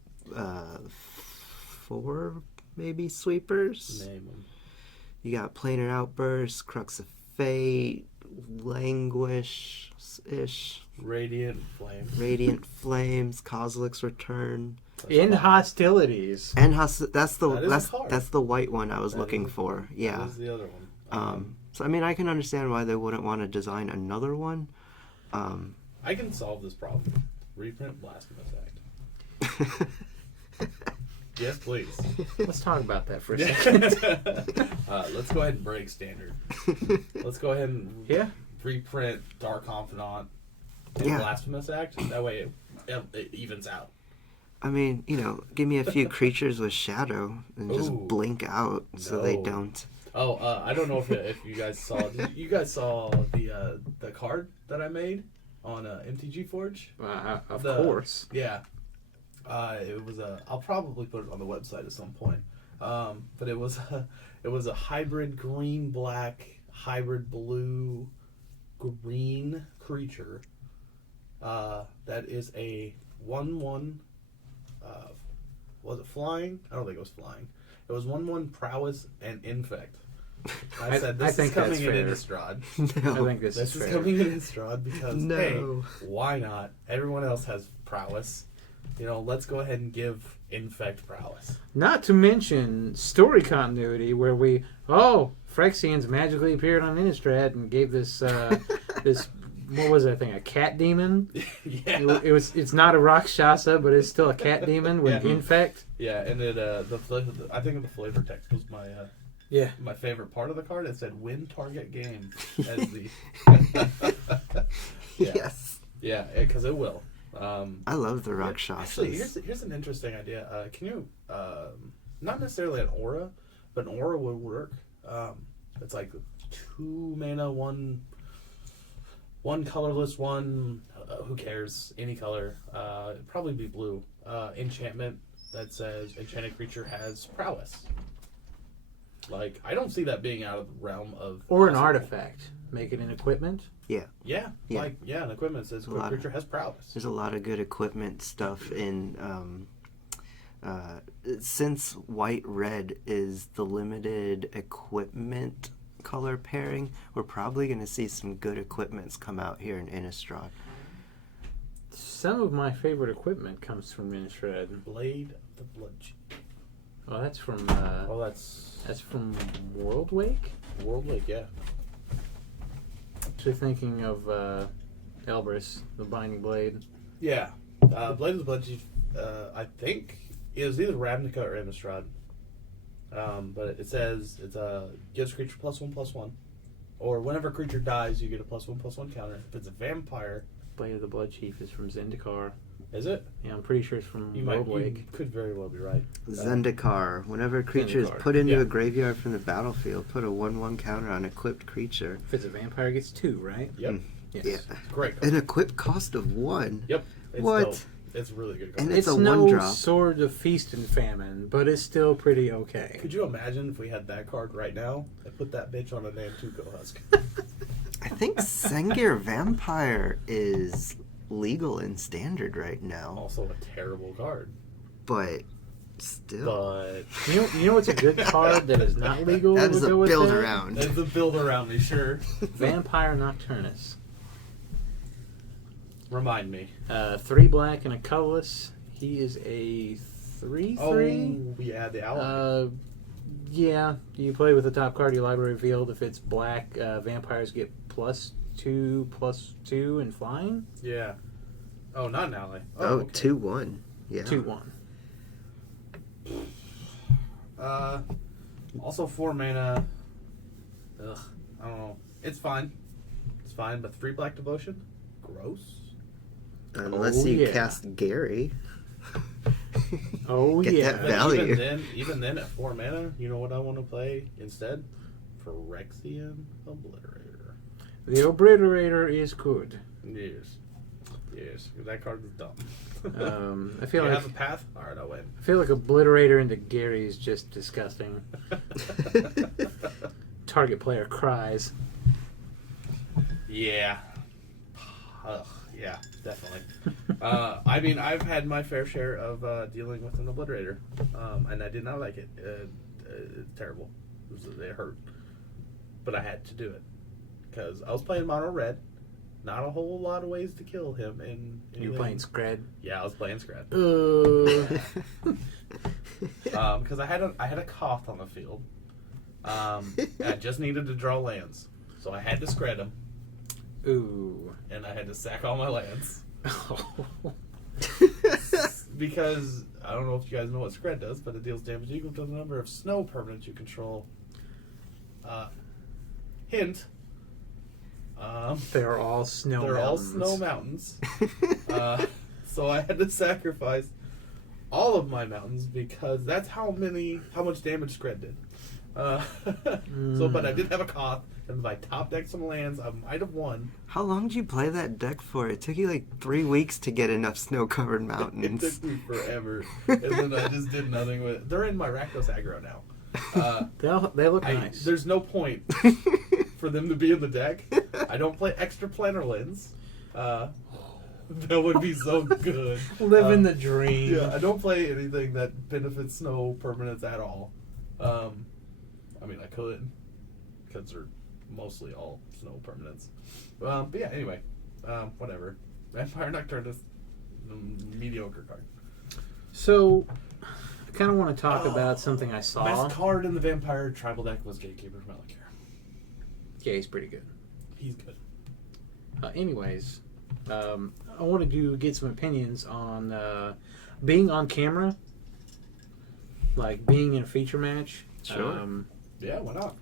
4 maybe sweepers. Name them. You got Planar Outburst, Crux of Fate, Languish-ish, Radiant Flames, Kozilek's Return. In hostilities. And that's the card. that's the white one I was That looking is a for. card. Yeah. That is the other one. So I can understand why they wouldn't want to design another one. I can solve this problem. Reprint Blasphemous Act. Yes, please. Let's talk about that for a second. Let's go ahead and break Standard. Let's go ahead and reprint Dark Confidant and Blasphemous Act. That way it evens out. Give me a few creatures with shadow and just blink out so they don't. Oh, I don't know if you guys saw. You guys saw the card that I made on MTG Forge? Of course. Yeah. It was I'll probably put it on the website at some point. But it was a hybrid green black hybrid blue green creature. That is a 1/1. Was it flying? I don't think it was flying. It was 1/1 prowess and infect. I said this is coming in Innistrad. No. I think this is fair. coming in Innistrad because No. hey, why not? Everyone else has prowess. let's go ahead and give Infect prowess. Not to mention story continuity, where Phyrexians magically appeared on Innistrad and gave this this what was that thing? A cat demon? Yeah. It's not a Rakshasa, but it's still a cat demon with Infect. Yeah, and it I think the flavor text was my favorite part of the card. It said "win target game" as the Yes. Yeah, because it will. I love the Rakshasas. Actually, here's an interesting idea. Can you not necessarily an aura, but an aura would work. It's like 2 mana, one colorless, one who cares, any color. It'd probably be blue. Enchantment that says enchanted creature has prowess. Like, I don't see that being out of the realm of Or an artifact. Make it an equipment. Yeah. Yeah. An equipment says creature has prowess. There's a lot of good equipment stuff in. Since white-red is the limited equipment color pairing, we're probably going to see some good equipments come out here in Innistrad. Some of my favorite equipment comes from Innistrad. Blade of the Blood Chief. Oh, that's from. That's from World Wake. World Lake, yeah. Actually, thinking of Elbrus, the Binding Blade. Yeah. Blade of the Blood Chief, I think, is either Ravnica or Innistrad. But it says gives creature +1/+1. Or whenever a creature dies, you get a +1/+1 counter. If it's a vampire. Blade of the Blood Chief is from Zendikar. Is it? Yeah, I'm pretty sure it's from World Wake. You could very well be right. Zendikar. Whenever a creature is put into a graveyard from the battlefield, put a 1/1 counter on equipped creature. If it's a vampire, it gets 2, right? Yep. Yes. Yeah. Great. An equipped cost of 1. Yep. What? Dope. It's really good. And It's it's a no 1-drop. Sword of Feast and Famine, but it's still pretty okay. Could you imagine if we had that card right now and put that bitch on a Nantuko husk? I think Sengir Vampire is legal in Standard right now, Also a terrible card. but still. But You know what's a good card that is not legal? That is to a go with build that? around. it's a build around me, sure. Vampire Nocturnus. Remind me. 3 black and a colorless. He is a 3/3. Oh, yeah, the owl. Yeah, you play with the top card of your library field. If it's black, vampires get +2/+2 and flying. Yeah. Oh, not an ally. Oh, okay. 2/1. Yeah. 2/1. Also 4 mana. Ugh, I don't know. It's fine. It's fine, but 3 black devotion? Gross. Unless you cast Gary. Oh, Get yeah. that But value. even then, at 4 mana, you know what I want to play instead? Phyrexian Obliterator. The Obliterator is good. Yes. Yes. That card is dumb. I feel you like have a path? Alright, I'll win. I feel like Obliterator into Gary is just disgusting. Target player cries. Yeah. Ugh, yeah, definitely. I mean, I've had my fair share of dealing with an Obliterator, and I did not like it. It's terrible. It hurt. But I had to do it. Because I was playing mono red. Not a whole lot of ways to kill him. You were playing Scred? Yeah, I was playing Scred. Uh, Because I had a Koth on the field. And I just needed to draw lands. So I had to Scred him. ooh. And I had to sack all my lands. Because, I don't know if you guys know what Scred does, but it deals damage equal to the number of snow permanents you control. Hint. They're all snow They're mountains. all snow mountains. So I had to sacrifice all of my mountains because that's how much damage Scred did. So, but I did have a Koth, and if I top decked some lands, I might have won. How long did you play that deck for? It took you like 3 weeks to get enough snow-covered It mountains. took me forever, and then I just did nothing with it. They're in my Rakdos aggro now. They look nice. There's no point for them to be in the deck. I don't play extra planner lens. That would be so good. Living the dream. Yeah, I don't play anything that benefits snow permanents at all. I mean, I could, because they're mostly all snow permanents. But yeah, anyway, whatever. Vampire Nocturnus, mediocre card. So, I kind of want to talk about something I saw. Best card in the Vampire Tribal deck was Gatekeeper Malakir. Yeah, he's pretty good. He's good. Anyways, I wanted to get some opinions on being on camera, like being in a feature match. Sure. Yeah, why not?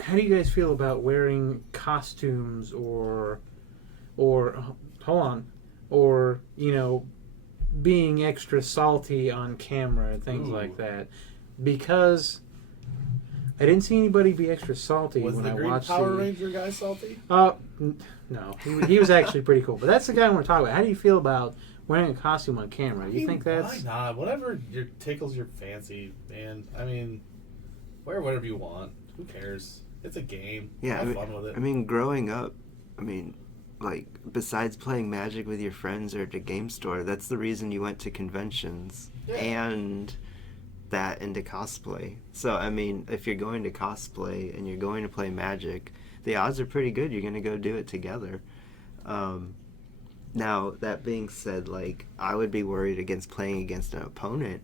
How do you guys feel about wearing costumes or hold on, or being extra salty on camera and things like that? Because I didn't see anybody be extra salty Was when the I Green watched Power the. Ranger guy salty? No, he was actually pretty cool. But that's the guy I want to talk about. How do you feel about wearing a costume on camera? Do you think that's Why not? Whatever tickles your fancy, man. I mean, wear whatever you want. Who cares? It's a game. Yeah, Have fun with it. I mean, growing up, like, besides playing Magic with your friends or at a game store, that's the reason you went to conventions and that into cosplay. So, I mean, if you're going to cosplay and you're going to play Magic, the odds are pretty good you're going to go do it together. Now, that being said, like, I would be worried against playing against an opponent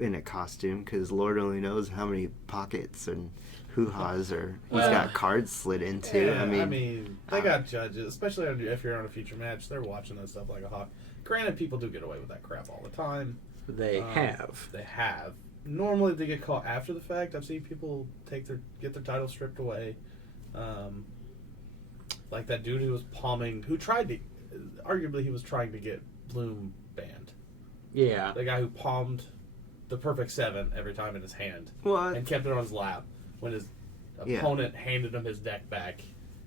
in a costume because Lord only knows how many pockets and hoo-has or he's got cards slid into. Yeah, I mean, they got judges, especially if you're on a feature match. They're watching that stuff like a hawk. Granted, people do get away with that crap all the time. they have? They have. Normally, they get caught after the fact. I've seen people get their title stripped away. Like that dude who was palming, who tried to, arguably he was trying to get Bloom banned. Yeah. The guy who palmed the perfect 7 every time in his hand what? and kept it on his lap. When his opponent handed him his deck back,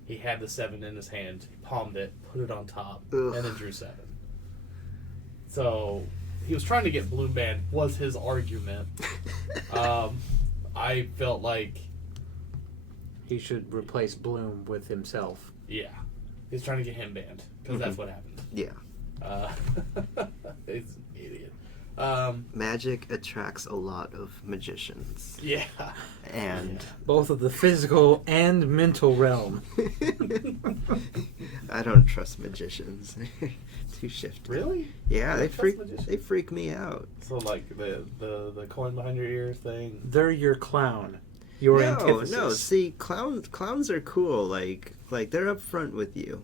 he had the 7 in his hand, he palmed it, put it on top, Ugh. and then drew 7. So he was trying to get Bloom banned, was his argument. I felt like He should replace Bloom with himself. yeah, he's trying to get him banned because that's what happened. Yeah. He's an idiot. Magic attracts a lot of magicians. Yeah, And Both of the physical and mental realm. I don't trust magicians. Too shifty. really? Yeah, You they don't trust freak magicians? they freak me out. So like the coin behind your ear thing. They're your clown. Your antithesis. No, see, clowns are cool. Like they're up front with you,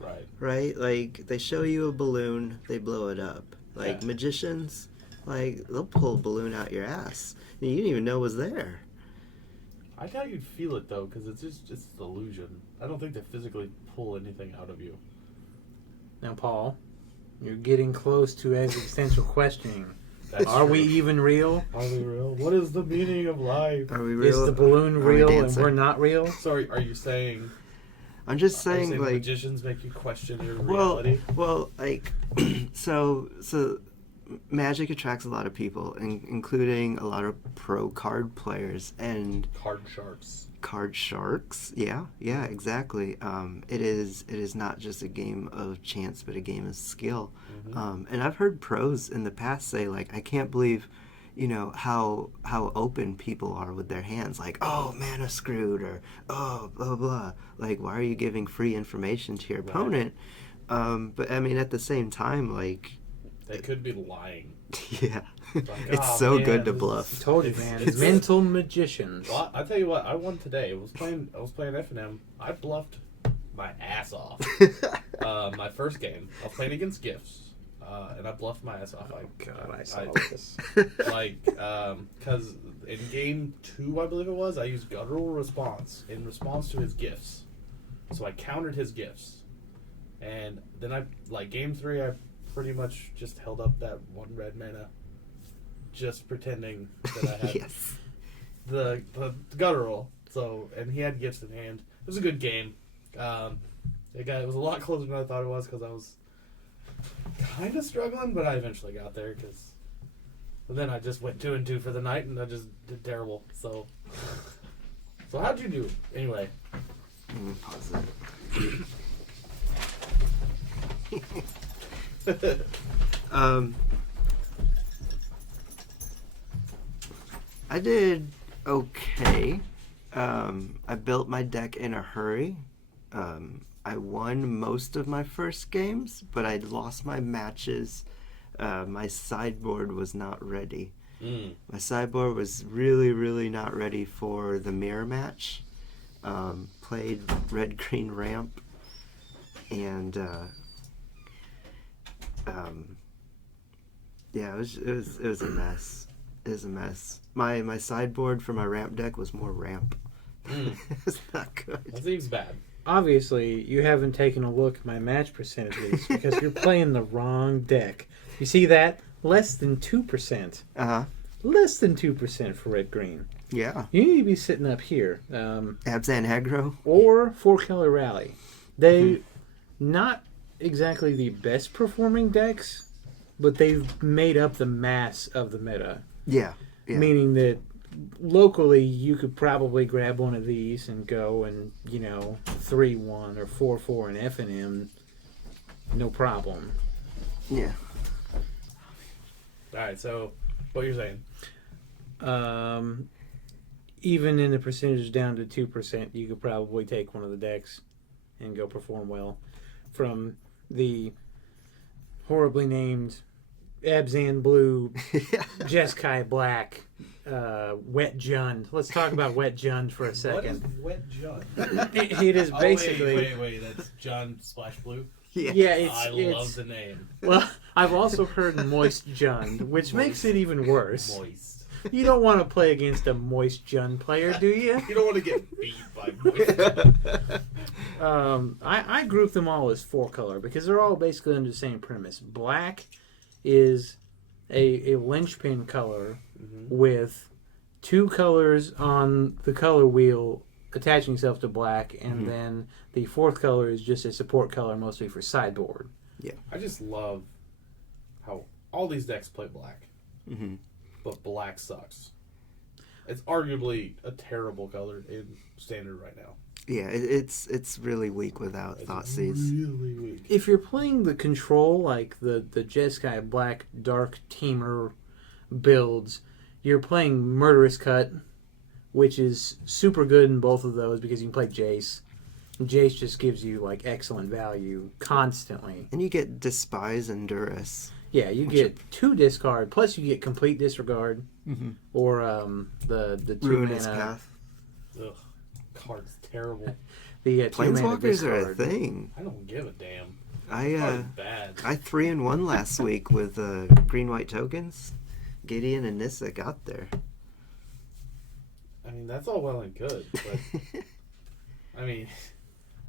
Right. right? Like they show you a balloon, they blow it up. Like Yeah. magicians, like they'll pull a balloon out your ass, and you didn't even know it was there. I doubt you'd feel it though, because it's just an illusion. I don't think they physically pull anything out of you. Now, Paul, you're getting close to existential questioning. That's Are we true. even real? Are we real? What is the meaning of life? Are we Is real? the balloon Are we real and dancing? we're not real? Sorry, are you saying? I'm just Are you saying, saying like, magicians make you question your well, reality? like, so Magic attracts a lot of people, including a lot of pro card players and Card sharks. card sharks. Yeah, exactly. It is not just a game of chance, but a game of skill. And I've heard pros in the past say, like, I can't believe, how open people are with their hands. Like, oh, mana screwed, or oh, blah blah. Like, why are you giving free information to your opponent? But I mean, at the same time, like, They could be lying. yeah, Like, it's "Oh, so man, good to this bluff. is- Told you, It's- man. it's- Mental magicians. Well, I tell you what, I won today. I was playing F&M. I bluffed my ass off. My first game, I was playing against Gifts, and I bluffed my ass off. God, I saw I- this. Because in game 2, I believe it was, I used guttural response in response to his gifts. So I countered his gifts, and then game 3, I pretty much just held up that 1 red mana, just pretending that I had Yes. the guttural. So, and he had gifts in hand. It was a good game. It was a lot closer than I thought it was because I was kind of struggling, but I eventually got there. But then I just went 2-2 for the night, and I just did terrible. So how'd you do anyway? Pause that. I did okay. I built my deck in a hurry. I won most of my first games, but I lost my matches my sideboard was not ready. Mm. My sideboard was really, really not ready for the mirror match. Played red-green ramp, and yeah, it was a mess. It was a mess. My sideboard for my ramp deck was more ramp. Mm. It's not good. That seems bad. Obviously, you haven't taken a look at my match percentages because you're playing the wrong deck. You see that? Less than 2%. Uh-huh. Less than 2% for red-green. Yeah. You need to be sitting up here. Abzan aggro? Or 4-color rally. They not exactly the best performing decks, but they've made up the mass of the meta. Yeah. Yeah. Meaning that locally you could probably grab one of these and go and, 3-1 or 4-4 and F&M. No problem. Yeah. Alright, so what you're saying? Even in the percentage down to 2%, you could probably take one of the decks and go perform well. From the horribly named Abzan Blue, Jeskai Black, Wet Jund. Let's talk about Wet Jund for a second. What is Wet Jund? It is basically... Wait, that's John Splash Blue? Yeah, I love the name. Well, I've also heard Moist Jund, which makes it even worse. Moist. You don't want to play against a Moist Jund player, do you? You don't want to get beat by Moist. I group them all as 4-color because they're all basically under the same premise. Black is a linchpin color with 2 colors on the color wheel attaching itself to black, and then the 4th color is just a support color mostly for sideboard. Yeah. I just love how all these decks play black, but black sucks. It's arguably a terrible color in standard right now. Yeah, it's really weak without Thoughtseize. Really weak. If you're playing the control, like the Jeskai Black Dark Teamer builds, you're playing Murderous Cut, which is super good in both of those because you can play Jace. Jace just gives you like excellent value constantly. And you get Despise and Duress. Yeah, you get 2 discard, plus you get complete disregard, or the 2 Ruinous mana. Path. Ugh, card's terrible. The 2 mana Planeswalkers are a discard. thing. I don't give a damn. I Card's bad. 3-1 last week with green-white tokens. Gideon and Nissa got there. I mean, that's all well and good, but I mean,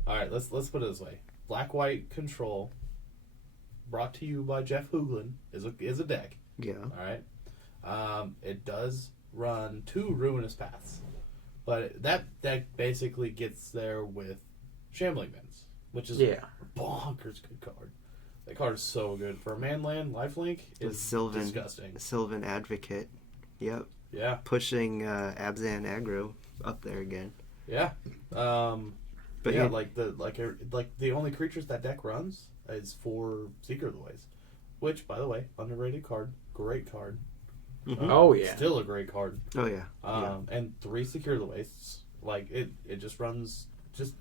all right. Let's put it this way: Black-White Control, brought to you by Jeff Hooglin, is a deck. Yeah. All right. It does run 2 Ruinous Paths, but that deck basically gets there with Shambling Mins, which is a bonkers good card. That card is so good for a manland lifelink. It's disgusting. Sylvan Advocate. Yep. Yeah. Pushing Abzan aggro up there again. Yeah. But yeah, yeah, like the only creatures that deck runs is 4 Seeker of the Waste, which, by the way, underrated card, great card. Oh yeah, still a great card. Oh yeah. And 3 Secure the Wastes. Like it just runs just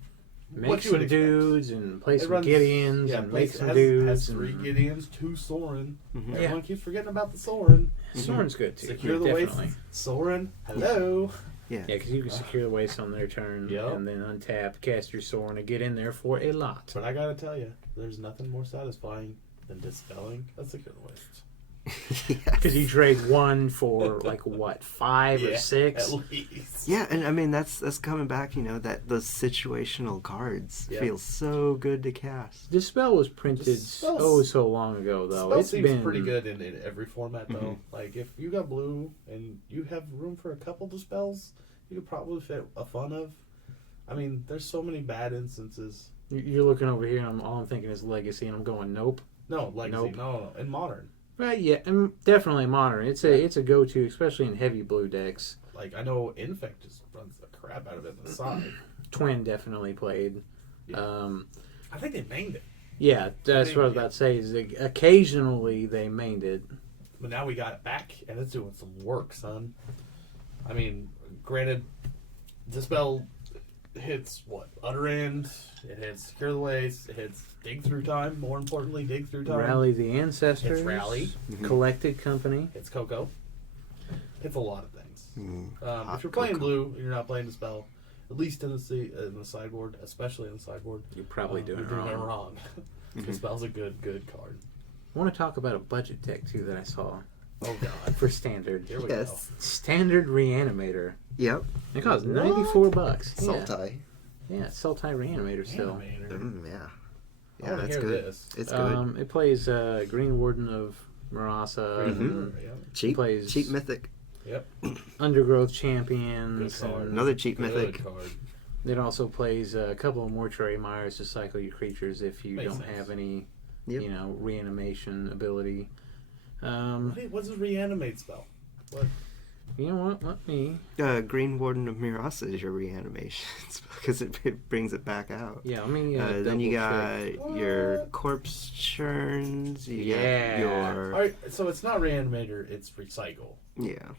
make what you some would expect. dudes and play It some runs- Gideons yeah, and plays- make some has dudes. 3 and... Gideons, 2 Sorin. Mhm. Everyone keeps forgetting about the Sorin. Sorin's good too. Secure the definitely. Waste. Sorin. Hello. Yeah. Yeah, because you can secure the waste on their turn Yep. and then untap, cast your Sorin, and get in there for a lot. But I gotta tell you, there's nothing more satisfying than dispelling a Secure the Waste. Because you trade 1 for like what, 5 or 6? At least. Yeah, and I mean that's coming back. That those situational cards feel so good to cast. Dispel was printed Dispel's- so long ago though. Spell It's seems been pretty good in every format though. Like if you got blue and you have room for a couple dispels, you could probably fit a fun of. I mean, there's so many bad instances. You're looking over here, and all I'm thinking is Legacy, and I'm going nope. No, Legacy, Nope. no, in Modern. Right, yeah, and definitely Modern. It's a go-to, especially in heavy blue decks. Like I know Infect just runs the crap out of it on the side. Twin definitely played. Yeah. I think they mained it, Yeah, that's what I was about to say. Is occasionally they mained it. but now we got it back and it's doing some work, son. I mean, granted, Dispel hits what? Utter End. It hits Secure the Waste. It hits Dig Through Time. More importantly, Dig Through Time. Rally the Ancestors. Hits Rally. Collected Company. Hits Coco. Hits a lot of things. Hot If you're playing cocoa. blue and you're not playing the spell, at least in the sideboard, especially in the sideboard, You're probably doing you're it doing it wrong. wrong. The spell's a good card. I want to talk about a budget deck too that I saw Oh god. for standard. Here we Yes. Standard Reanimator. Yep. It costs What? $94. Yeah. Sultai. Yeah, Sultai Reanimator go. still. Animator. Yeah. I Yeah, wanna that's hear good. this. It's good. It plays Green Warden of Marasa. and Cheap. plays- Cheap mythic. Yep. Undergrowth Good Champions. card. And Another cheap Good mythic. card. it also plays a couple of Mortuary Mires to cycle your creatures if you Makes don't sense. have any, Yep. reanimation ability. What's a reanimate spell? What? You know what? Let me. Green Warden of Mirasa is your reanimation because it brings it back out. Yeah, let me. Then you got double-check. your What? corpse churns. You Yeah. got your Alright, so it's not reanimator, it's recycle. yeah.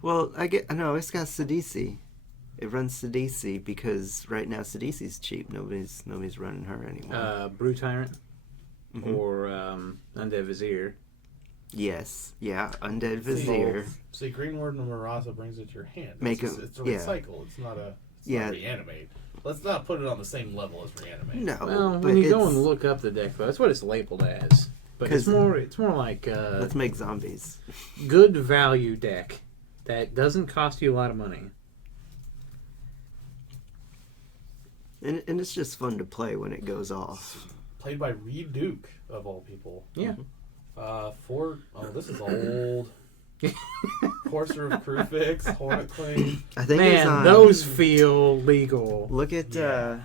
Well, no, it's got Sidisi. It runs Sidisi because right now Sidisi's cheap. Nobody's running her anymore. Brew Tyrant Mhm. or Undead Vizier. Yes, yeah, Undead Vizier. See, Green Warden of Marasa brings it to your hand. Make it's, it- it's a yeah. recycle. It's not a Yeah. not reanimate. Let's not put it on the same level as reanimate. No, Well, but when you go it's- and look up the deck, though, that's what it's labeled as. But it's 'Cause- more like let's make zombies. good value deck that doesn't cost you a lot of money. And it's just fun to play when it goes off. Played by Reed Duke, of all people. Yeah. This is old. Courser of Crufix, Hornet Queen. I think it's Man, on, those feel legal. Look at Yeah.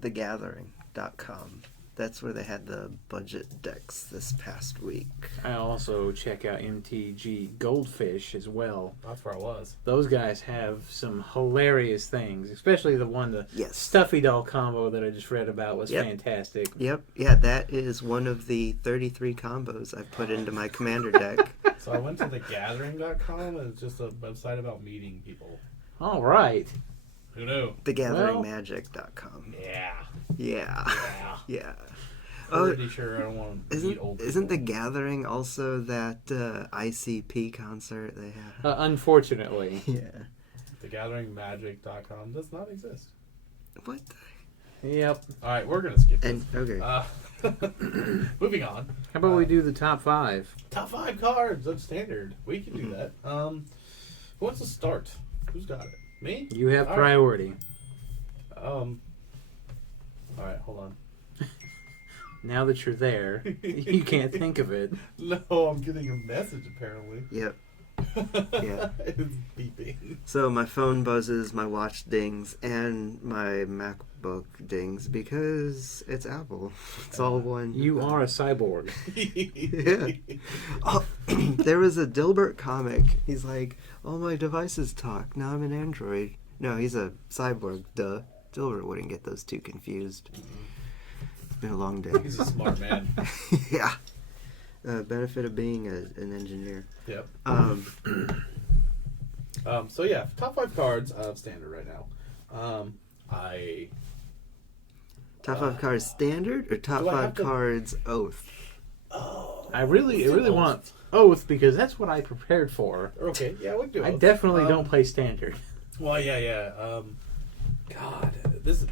thegathering.com. That's where they had the budget decks this past week. I also check out MTG Goldfish as well. That's where I was. Those guys have some hilarious things, especially the Yes. Stuffy Doll combo that I just read about was Yep. fantastic. Yep. Yeah, that is one of the 33 combos I put into my commander deck. So I went to thegathering.com, and it's just a website about meeting people. All right. Who knew? Thegatheringmagic.com. Yeah. Yeah. Yeah. Yeah. Oh, Pretty sure I don't want to meet old isn't people. The Gathering also that ICP concert they have? Unfortunately. Yeah. Thegatheringmagic.com does not exist. What? Yep. All right, we're gonna skip And this. okay. Moving on. How about we do the top 5? Top 5 cards of standard. We can do that. Who wants to start? Who's got it? Me? You have All right. priority. All right, hold on. Now that you're there, you can't think of it. No, I'm getting a message apparently. Yep. Yeah. It's beeping. So my phone buzzes, my watch dings, and my MacBook dings because it's Apple. It's all one. You are a cyborg. Yeah. Oh, there was a Dilbert comic. He's like, all my devices talk. Now I'm an Android. No, he's a cyborg. Duh. Dilbert wouldn't get those two confused. It's been a long day. He's a smart man. Yeah. Benefit of being an engineer. Yep. Um, So yeah, top 5 cards of standard right now. Top 5 cards standard or top Do I 5 have to- cards oath? I really Oath. want Oath because that's what I prepared for. Okay, yeah, we can do. I Oath. definitely don't play standard. Well, yeah. God, this.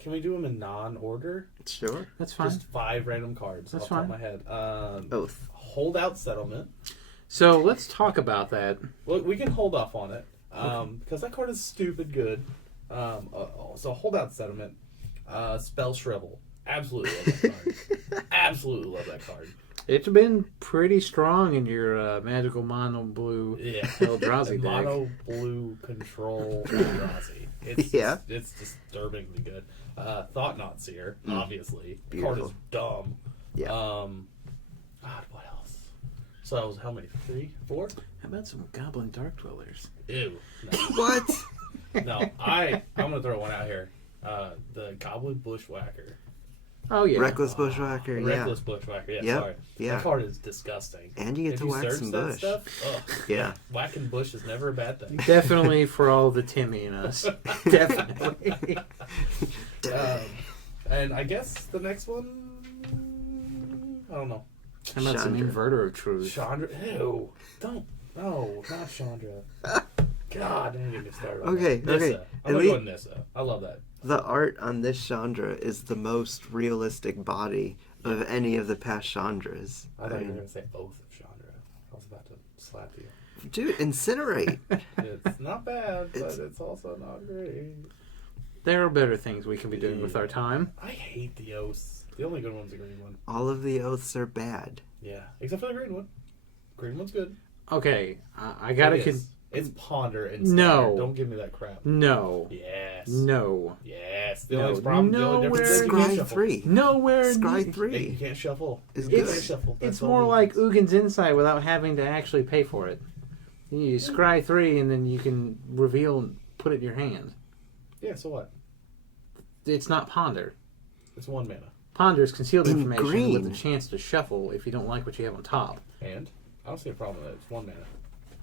Can we do them in non-order? Sure. That's fine. Just 5 random cards. That's off the top of fine. my head. Oath. Holdout settlement. So let's talk about that. Well, we can hold off on it because that card is stupid good. So holdout settlement. Spell shrivel. Absolutely love that card. Absolutely love that card. It's been pretty strong in your magical mono blue Yeah. Eldrazi deck. Mono blue control Eldrazi. It's Yeah. it's disturbingly good. Thought Not Seer, obviously. The Beautiful. card is dumb. Yeah. God, what else? So that was how many? 3? 4? How about some Goblin Dark Dwellers? Ew. No. What? No, I'm gonna throw one out here. The Goblin Bushwhacker. Oh yeah. Reckless Bushwhacker, yeah. Reckless Bushwhacker, yeah, Yep, sorry. yeah. That card is disgusting. And you get If to whack search some that bush. Stuff, Yeah. Whacking bush is never a bad thing. Definitely for all the Timmy in us. Definitely. And I guess the next one, I don't know. How about some Chandra. inverter of truth? Chandra, ew, don't, no, not Chandra. God, don't get me started. on Okay, that. okay. Nissa. I'm At gonna least- go with Nissa. I love that. The art on this Chandra is the most realistic body of any of the past Chandras. I thought you were gonna say both of Chandra. I was about to slap you. Dude, incinerate. It's not bad, but It's- it's also not great. There are better things we can be doing with our time. I hate the oaths. The only good one's the green one. All of the oaths are bad. Yeah, except for the green one. Green one's good. Okay, I gotta. It is. It's ponder and No. standard. Don't give me that crap. No. Yes. No. Yes. The No. only problem. The only difference is you can't Scry shuffle. 3. Nowhere. Scry near- 3. You can't shuffle. It's You good. can't shuffle. That's It's all more the like difference. Ugin's Insight without having to actually pay for it. You scry 3 and then you can reveal and put it in your hand. Yeah. So what? It's not Ponder. It's 1 mana, Ponder is concealed In information green. with a chance to shuffle if you don't like what you have on top. and I don't see a problem with it. It's 1 mana.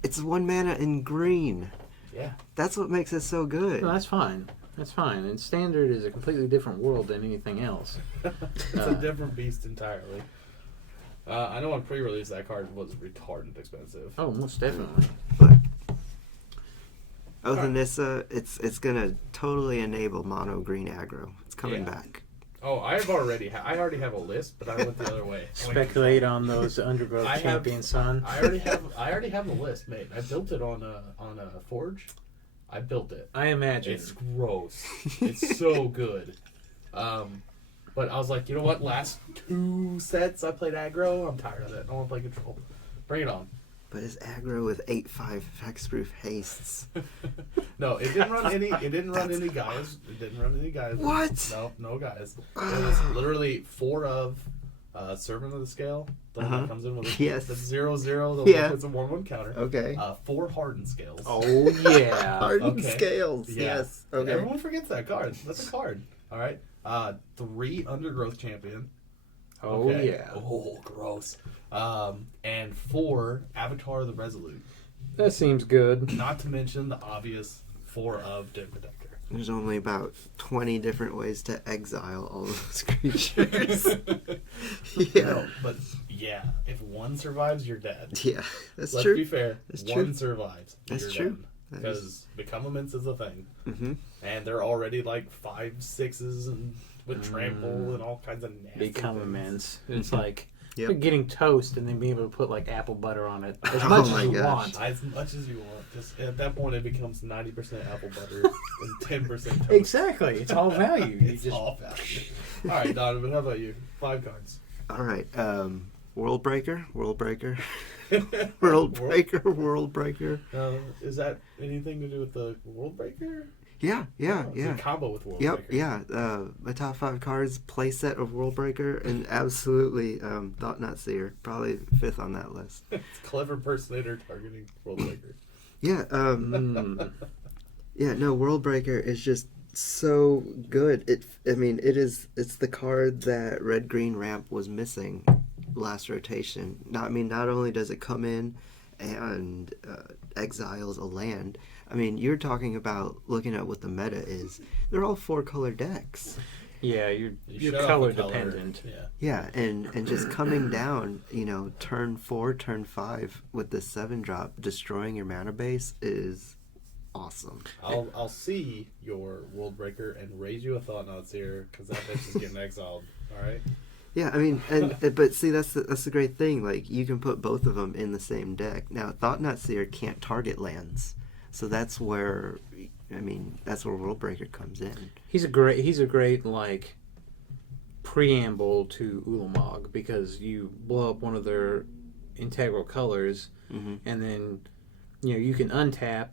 It's 1 mana in green. Yeah. That's what makes it so good. No, that's fine. That's fine. And Standard is a completely different world than anything else. It's a different beast entirely. I know on pre-release that card was retarded expensive. Oh, most definitely. Oh, the Nissa, it's gonna totally enable mono green aggro. It's coming Yeah. back. Oh, I already have a list, but I went the other way. I went Speculate on those Undergrowth I have- champion, son. I already have a list made. I built it on a Forge. I built it. I imagine. It's gross. It's so good. But I was like, you know what? Last 2 sets I played aggro. I'm tired of it. I want to play control. Bring it on. But it's aggro with 8/5 hexproof hastes. No, it didn't run any. It didn't run any guys. It didn't run any guys. What? No guys. It was literally 4 of Servant of the Scale. The one that comes in with a, Yes. the 0/0. The Yeah. one that's a 1/1 counter. Okay. 4 hardened scales. Oh, yeah. Hardened okay. scales. Yeah. Yes. Okay. Everyone forgets that card. That's a card. All right. 3 Undergrowth Champion. Oh, Okay. yeah. Oh, gross. And 4 Avatar of the Resolute. That seems good. Not to mention the obvious 4 of Den Protector. There's only about 20 different ways to exile all of those creatures. Yeah. No, but yeah, if one survives, you're dead. Yeah. That's Let's true. be fair. That's one true. survives. That's you're true. Done. That Because Become Immense is a thing. Mm-hmm. And they're already like 5/6s and with trample and all kinds of nasty Become things. immense. It's like Yep. you're getting toast and then being able to put like apple butter on it as Oh much my as you gosh. want. As much as you want. Just at that point, it becomes 90% apple butter and 10% toast. Exactly. It's all value. You It's just all value. All right, Donovan, how about you? 5 cards. All right. World Breaker. World Breaker. World Breaker. World Breaker. Is that anything to do with the World Breaker? Yeah. Yeah. Oh, it's Yeah. a combo with World Yep, Breaker. yeah. My top 5 cards, playset of World Breaker, and absolutely Thought Not Seer. Probably 5th on that list. It's clever impersonator targeting World Breaker. Yeah, mm, yeah. No, World Breaker is just so good. It's the card that Red Green Ramp was missing last rotation. Not only does it come in and exiles a land. I mean, you're talking about looking at what the meta is. They're all 4-color decks. yeah, you're shut off color the color. dependent. Yeah. Yeah, and just coming down, turn 4, turn 5 with the 7-drop, destroying your mana base is awesome. I'll see your World Breaker and raise you a Thought Not Seer because that bitch is getting exiled. All right. Yeah, I mean, but see, that's the great thing. Like, you can put both of them in the same deck. Now, Thought Not Seer can't target lands, so that's where World Breaker comes in. He's a great like preamble to Ulamog because you blow up one of their integral colors Mm-hmm. and then you can untap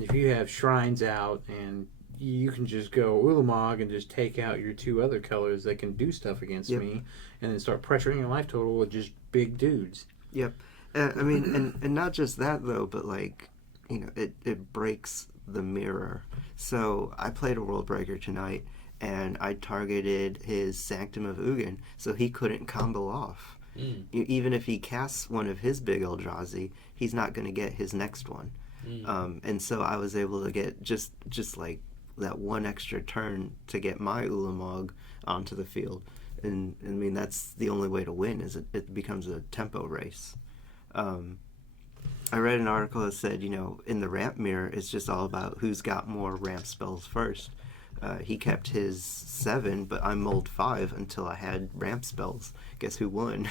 if you have shrines out and you can just go Ulamog and just take out your 2 other colors that can do stuff against Yep. me and then start pressuring your life total with just big dudes. Yep. I mean, and not just that, though, but, like, it breaks the mirror. So I played a World Breaker tonight, and I targeted his Sanctum of Ugin, so he couldn't combo off. Even if he casts one of his big Eldrazi, he's not going to get his next one. And so I was able to get just like that one extra turn to get my Ulamog onto the field. And I mean, that's the only way to win, is it becomes a tempo race. I read an article that said, in the ramp mirror, it's just all about who's got more ramp spells first. He kept his 7, but I mulled 5 until I had ramp spells. Guess who won?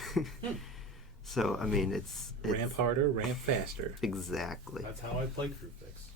So, I mean, it's... Ramp harder, ramp faster. Exactly. That's how I play Crucifix.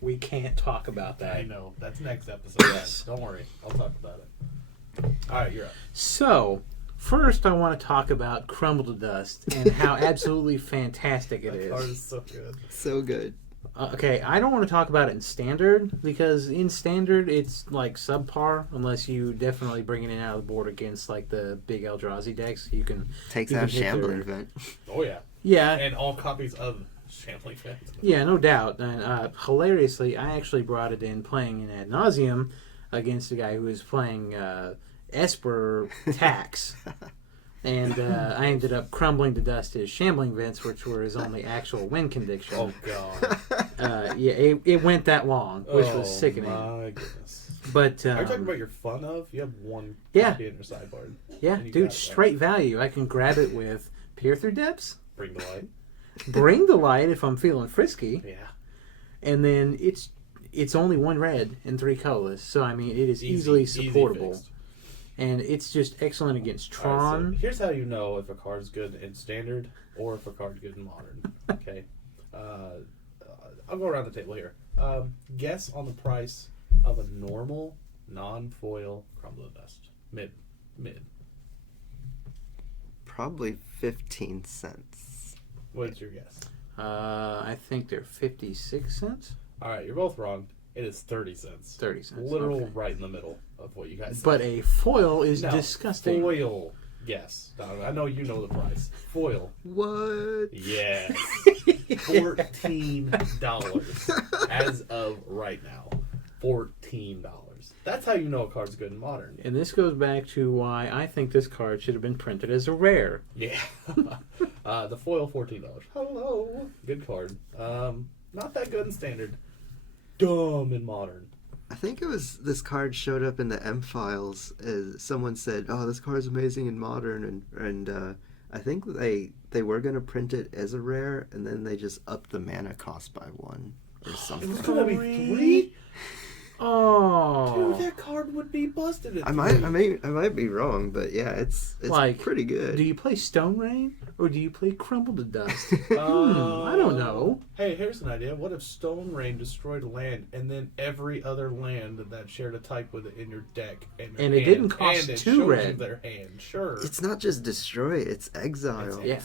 We can't talk about that. I know. That's next episode. Yes. Don't worry. I'll talk about it. All right, you're up. So, first I want to talk about Crumble to Dust and how absolutely fantastic it is. That card is so good. So good. Okay, I don't want to talk about it in Standard, because in Standard it's like subpar, unless you definitely bring it in out of the board against like the big Eldrazi decks. You can Takes you out can hit Shambling their- Vent. Oh, yeah. Yeah, And all copies of Shambling Vent. yeah, no doubt. And hilariously, I actually brought it in playing in Ad Nauseam against a guy who was playing Esper Tax. And I ended up crumbling to dust his Shambling Vents, which were his only actual win condition. Oh, God. Yeah, it went that long, which was sickening. Oh, my goodness. But Are you talking about your fun of? You have one Yeah. copy in your sideboard. yeah, And you dude, got that. straight value. I can grab it with Peer Through Depths, Bring the light. Bring the Light if I'm feeling frisky, Yeah. and then it's only 1 red and 3 colorless, so I mean it is easily supportable, fixed. and it's just excellent against All right, Tron. so here's how you know if a card's good in Standard or if a card's good in Modern. Okay. I'll go around the table here. Guess on the price of a normal, non-foil Crumble to Dust. Mid. Probably 15 cents. What's your guess? I think they're 56 cents. All right, you're both wrong. It is 30 cents. 30 cents. Literal okay. right in the middle of what you guys said. But a foil is No, disgusting. Foil. Yes. Donovan, I know you know the price. Foil. What? Yes. $14 as of right now. $14. That's how you know a card's good in Modern. And this goes back to why I think this card should have been printed as a rare. Yeah. The foil, $14. Hello. Good card. Not that good in Standard. Dumb in Modern. I think it was this card showed up in the M files. Someone said, "Oh, this card's amazing in Modern," and I think they were gonna print it as a rare, and then they just upped the mana cost by 1 or It something. was gonna be 3? Oh, Dude, that card would be busted at I 3. might be wrong, but yeah, it's Like, pretty good. do you play Stone Rain or do you play Crumble to Dust? I don't know. Hey, here's an idea. What if Stone Rain destroyed a land, and then every other land that shared a type with it in your deck, and it didn't cost and it 2 shows red. you their hand. Sure. It's not just destroy; it's exile. Yeah.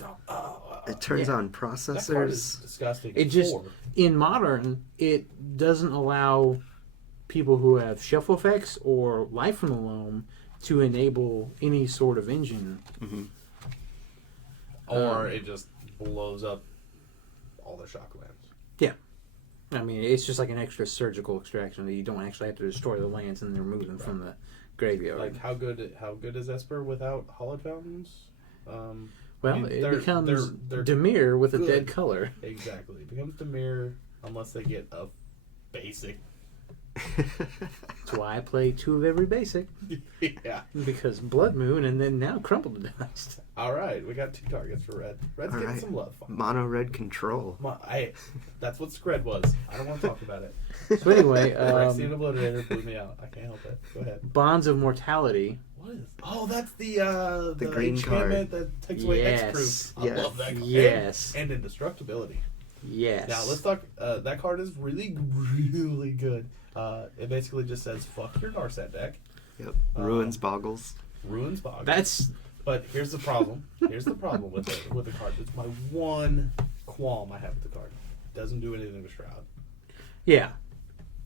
It turns Yeah. on That card is processors. disgusting. It just 4. in Modern it doesn't allow people who have shuffle effects or Life from the Loam to enable any sort of engine. Or it just blows up all the shock lands. Yeah. I mean, it's just like an extra surgical extraction that you don't actually have to destroy the lands and then remove them from the graveyard. Like how good is Esper without Hollowed Fountains? well, I mean, it they're- becomes they're Dimir with a good. dead color. Exactly. It becomes Dimir unless they get a basic. That's why I play 2 of every basic, Yeah. because Blood Moon and then now Crumble to Dust. All right, we got 2 targets for red. Red's All getting right. some love. Mono red control. That's what Scred was. I don't want to talk about it. So anyway, Rexy the Obliterator blew me out. I can't help it. Go ahead. Bonds of Mortality. What is? Oh, that's the green enchantment that takes away Yes. X-Proof. I Yes. love that card. Yes. And indestructibility. Yes. Now let's talk. That card is really, really good. It basically just says "fuck your Narset deck." Yep. Ruins boggles. Ruins Bog. That's But here's the problem. Here's the problem with it with the card. It's my one qualm I have with the card. Doesn't do anything to Shroud. yeah.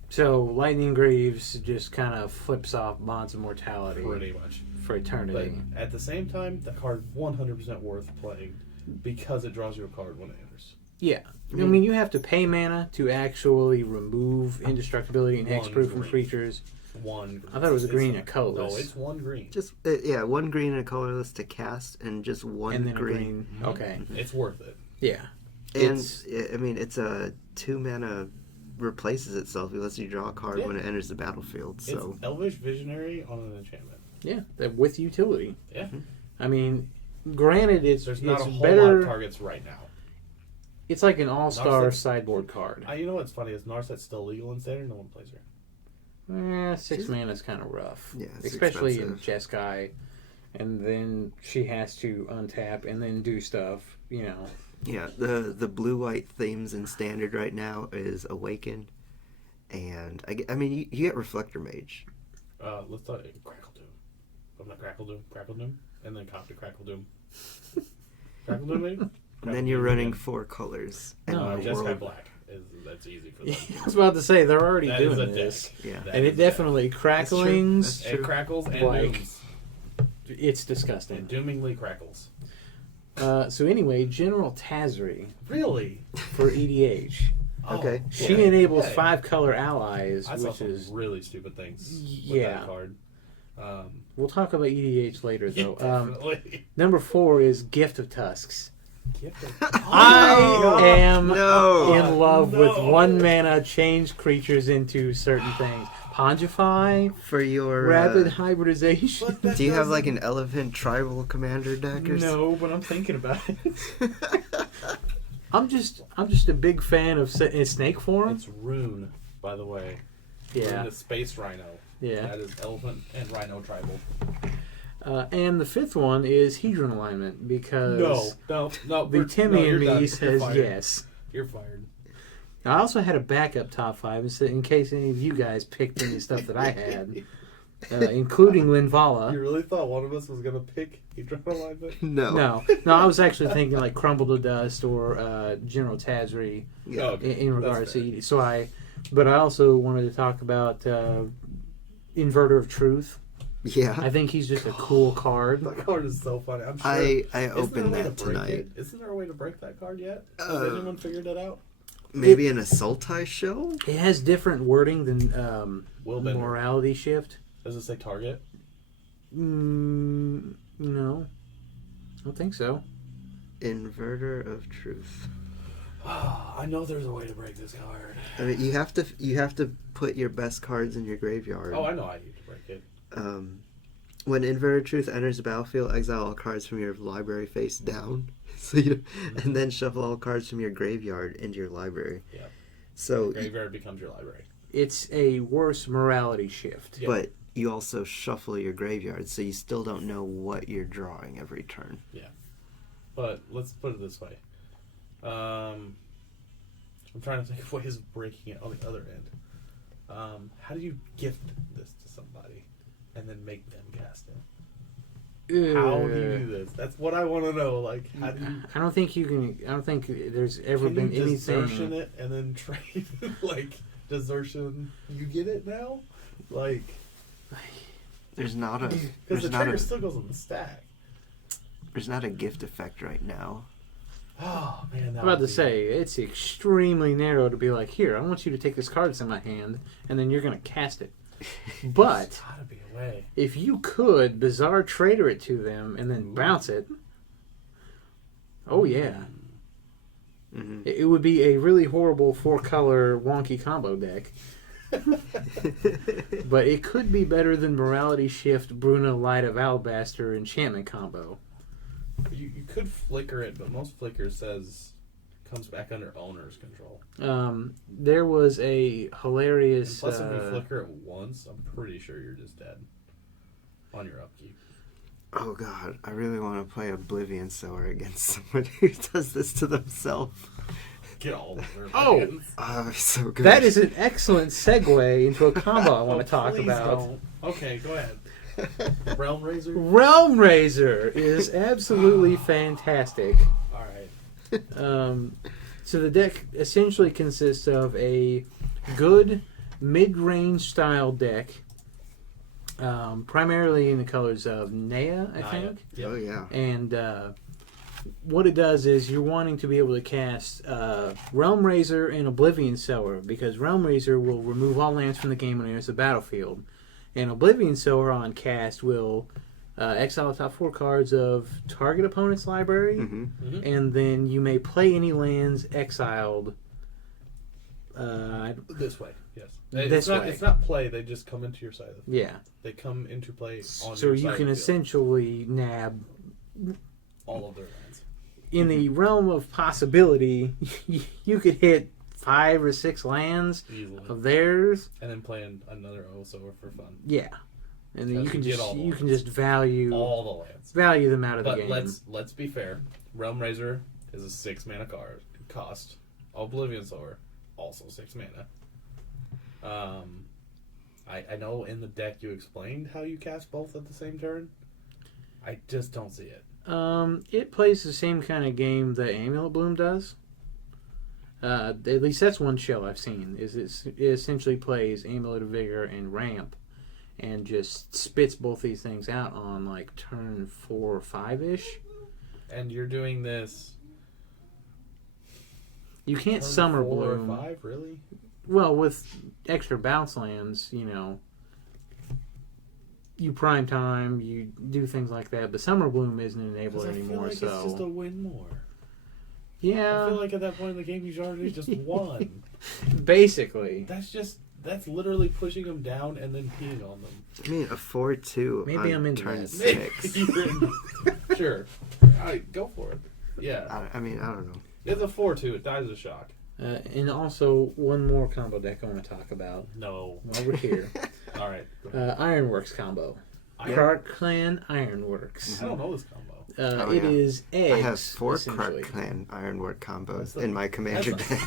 So Lightning Greaves just kind of flips off Bonds of Mortality Pretty much. for eternity. But at the same time, that card 100% worth playing because it draws you a card when it enters. Yeah. I mean, you have to pay mana to actually remove indestructibility and hexproof from creatures. One. I thought it was a green and a colorless. No, it's one green. Just one green and a colorless to cast, and just one and then green. a green. Okay. It's worth it. Yeah. And it's a 2 mana replaces itself. It lets you draw a card when it enters the battlefield. So it's Elvish Visionary on an enchantment. Yeah, with utility. Yeah. I mean, granted, there's not a whole better. lot of targets right now. It's like an all-star Narset's, sideboard card. You know what's funny is Narset's still legal in Standard. No one plays her. 6 mana is kind of rough. Yeah, especially expensive. in Jeskai. And then she has to untap and then do stuff, Yeah, the blue-white themes in Standard right now is Awaken, and I mean you get Reflector Mage. Let's talk Crackle Doom. I'm not Crackle Doom, and then copy Crackle Doom. Crackle Doom, maybe? And then you're running 4 colors. And No, Jeskai Black. That's easy for them. I was about to say, they're already That is doing a this. deck. Yeah. That And is it a deck. definitely cracklings. That's true. It crackles and Like- dooms. It's It disgusting. doomingly crackles. So anyway, General Tazri Really? for EDH. Okay. She yeah. enables Okay. 5 color allies, I saw which some is... really stupid things with Yeah. that card. We'll talk about EDH later, Yeah, though. definitely. Number 4 is Gift of Tusks. I I am No. in love No. with 1 mana, change creatures into certain things. Pongify, For your rapid hybridization. do you have like an elephant tribal commander deck or No, but I'm thinking about it. I'm just a big fan of snake form. It's Rune, by the way. Yeah, Rune is Space Rhino. yeah. That is Elephant and Rhino Tribal. And the 5th one is Hedron alignment because No. the Timmy you're in done. me You're says fired. yes. You're fired. I also had a backup top 5 in case any of you guys picked any stuff that I had, including Linvala. You really thought one of us was going to pick Hedron Alignment? No. No, I was actually thinking like Crumble to Dust or General Tazri Yeah. Oh, okay. in That's regards fair. to ED. But I also wanted to talk about Inverter of Truth. Yeah. I think he's just a cool card. That card is so funny. I'm sure. I Isn't there opened a way that to break tonight. it? Isn't there a way to break that card yet? Has anyone figured it out? Maybe an Assaulti show? It has different wording than Willbender. Morality Shift. Does it say target? No, I don't think so. Inverter of Truth. I know there's a way to break this card. I mean, you have to put your best cards in your graveyard. Oh, I know I need to break it. When Inverter Truth enters the battlefield, exile all cards from your library face down. So and then shuffle all cards from your graveyard into your library. Yeah. So, Graveyard becomes your library. It's a worse morality shift. Yeah. but you also shuffle your graveyard, so you still don't know what you're drawing every turn. Yeah. But let's put it this way. I'm trying to think of ways of breaking it on the other end. How do you gift this to somebody and then make them cast it? How do you do this? That's what I want to know. Like, how do you? I don't think you can. I don't think there's ever Can been you desertion anything. it and then trade like desertion? You get it now, like There's not a because there's the not trigger a still goes on the stack. there's not a gift effect right now. Oh man, that I'm about would to be- say it's extremely narrow to be like, here, I want you to take this card that's in my hand, and then you're gonna cast it. But There's gotta be a way. if you could bizarre trader it to them and then bounce it, oh yeah, Hmm it would be a really horrible 4-color wonky combo deck. But it could be better than Morality Shift, Bruna, Light of Alabaster, enchantment combo. You could flicker it, but most flicker says comes back under owner's control. There was a And hilarious. plus, if you flicker it once, I'm pretty sure you're just dead on your upkeep. Oh god, I really want to play Oblivion Sower against someone who does this to themselves. Get all of their Oh! hands. Oh, it's so good. That is an excellent segue into a combo I want to talk Please about. don't. Okay, go ahead. Realm Razor. Realm Razor is absolutely fantastic. All right. So the deck essentially consists of a good mid-range style deck, primarily in the colors of Naya, I think, Yep. Oh yeah. and what it does is you're wanting to be able to cast Realm Razor and Oblivion Sower, because Realm Razor will remove all lands from the game when it enters the battlefield. And Oblivion Sower on cast will exile the top 4 cards of target opponent's library, and then you may play any lands exiled. This way, yes. This way. It's not play, they just come into your side of the field. Yeah. They come into play on So your side you of can the field. essentially nab. All of their lands. In the realm of possibility, you could hit 5 or 6 lands Easily. of theirs. And then playing another Osower for fun. Yeah. And then Because you can just value all the lands. Value them out of the But game. let's be fair. Realm Razor is a 6 mana card cost. Oblivion Sower, also 6 mana. I know in the deck you explained how you cast both at the same turn. I just don't see it. It plays the same kind of game that Amulet Bloom does. At least that's one shell I've seen. It essentially plays Amulet of Vigor and Ramp, and just spits both these things out on like turn 4 or 5-ish. And you're doing this. You can't turn Summer 4 Bloom. or 5, really? Well, with extra bounce lands, you prime time, you do things like that. But Summer Bloom isn't an enabler I anymore. feel like So it's just a win more. yeah, I feel like at that point in the game you've already just won. basically. That's literally pushing them down and then peeing on them. I mean, a 4-2 Maybe on I'm into turn that. 6. Sure. Alright, go for it. Yeah. I mean, I don't know. It's a 4-2. It dies of shock. And also, one more combo deck I want to talk about No. while we're here. Alright. Ironworks combo. Krark Clan Ironworks. I don't know this combo. It is eggs. I have 4 essentially. Krark Clan Ironwork combos That's a- in my commander deck.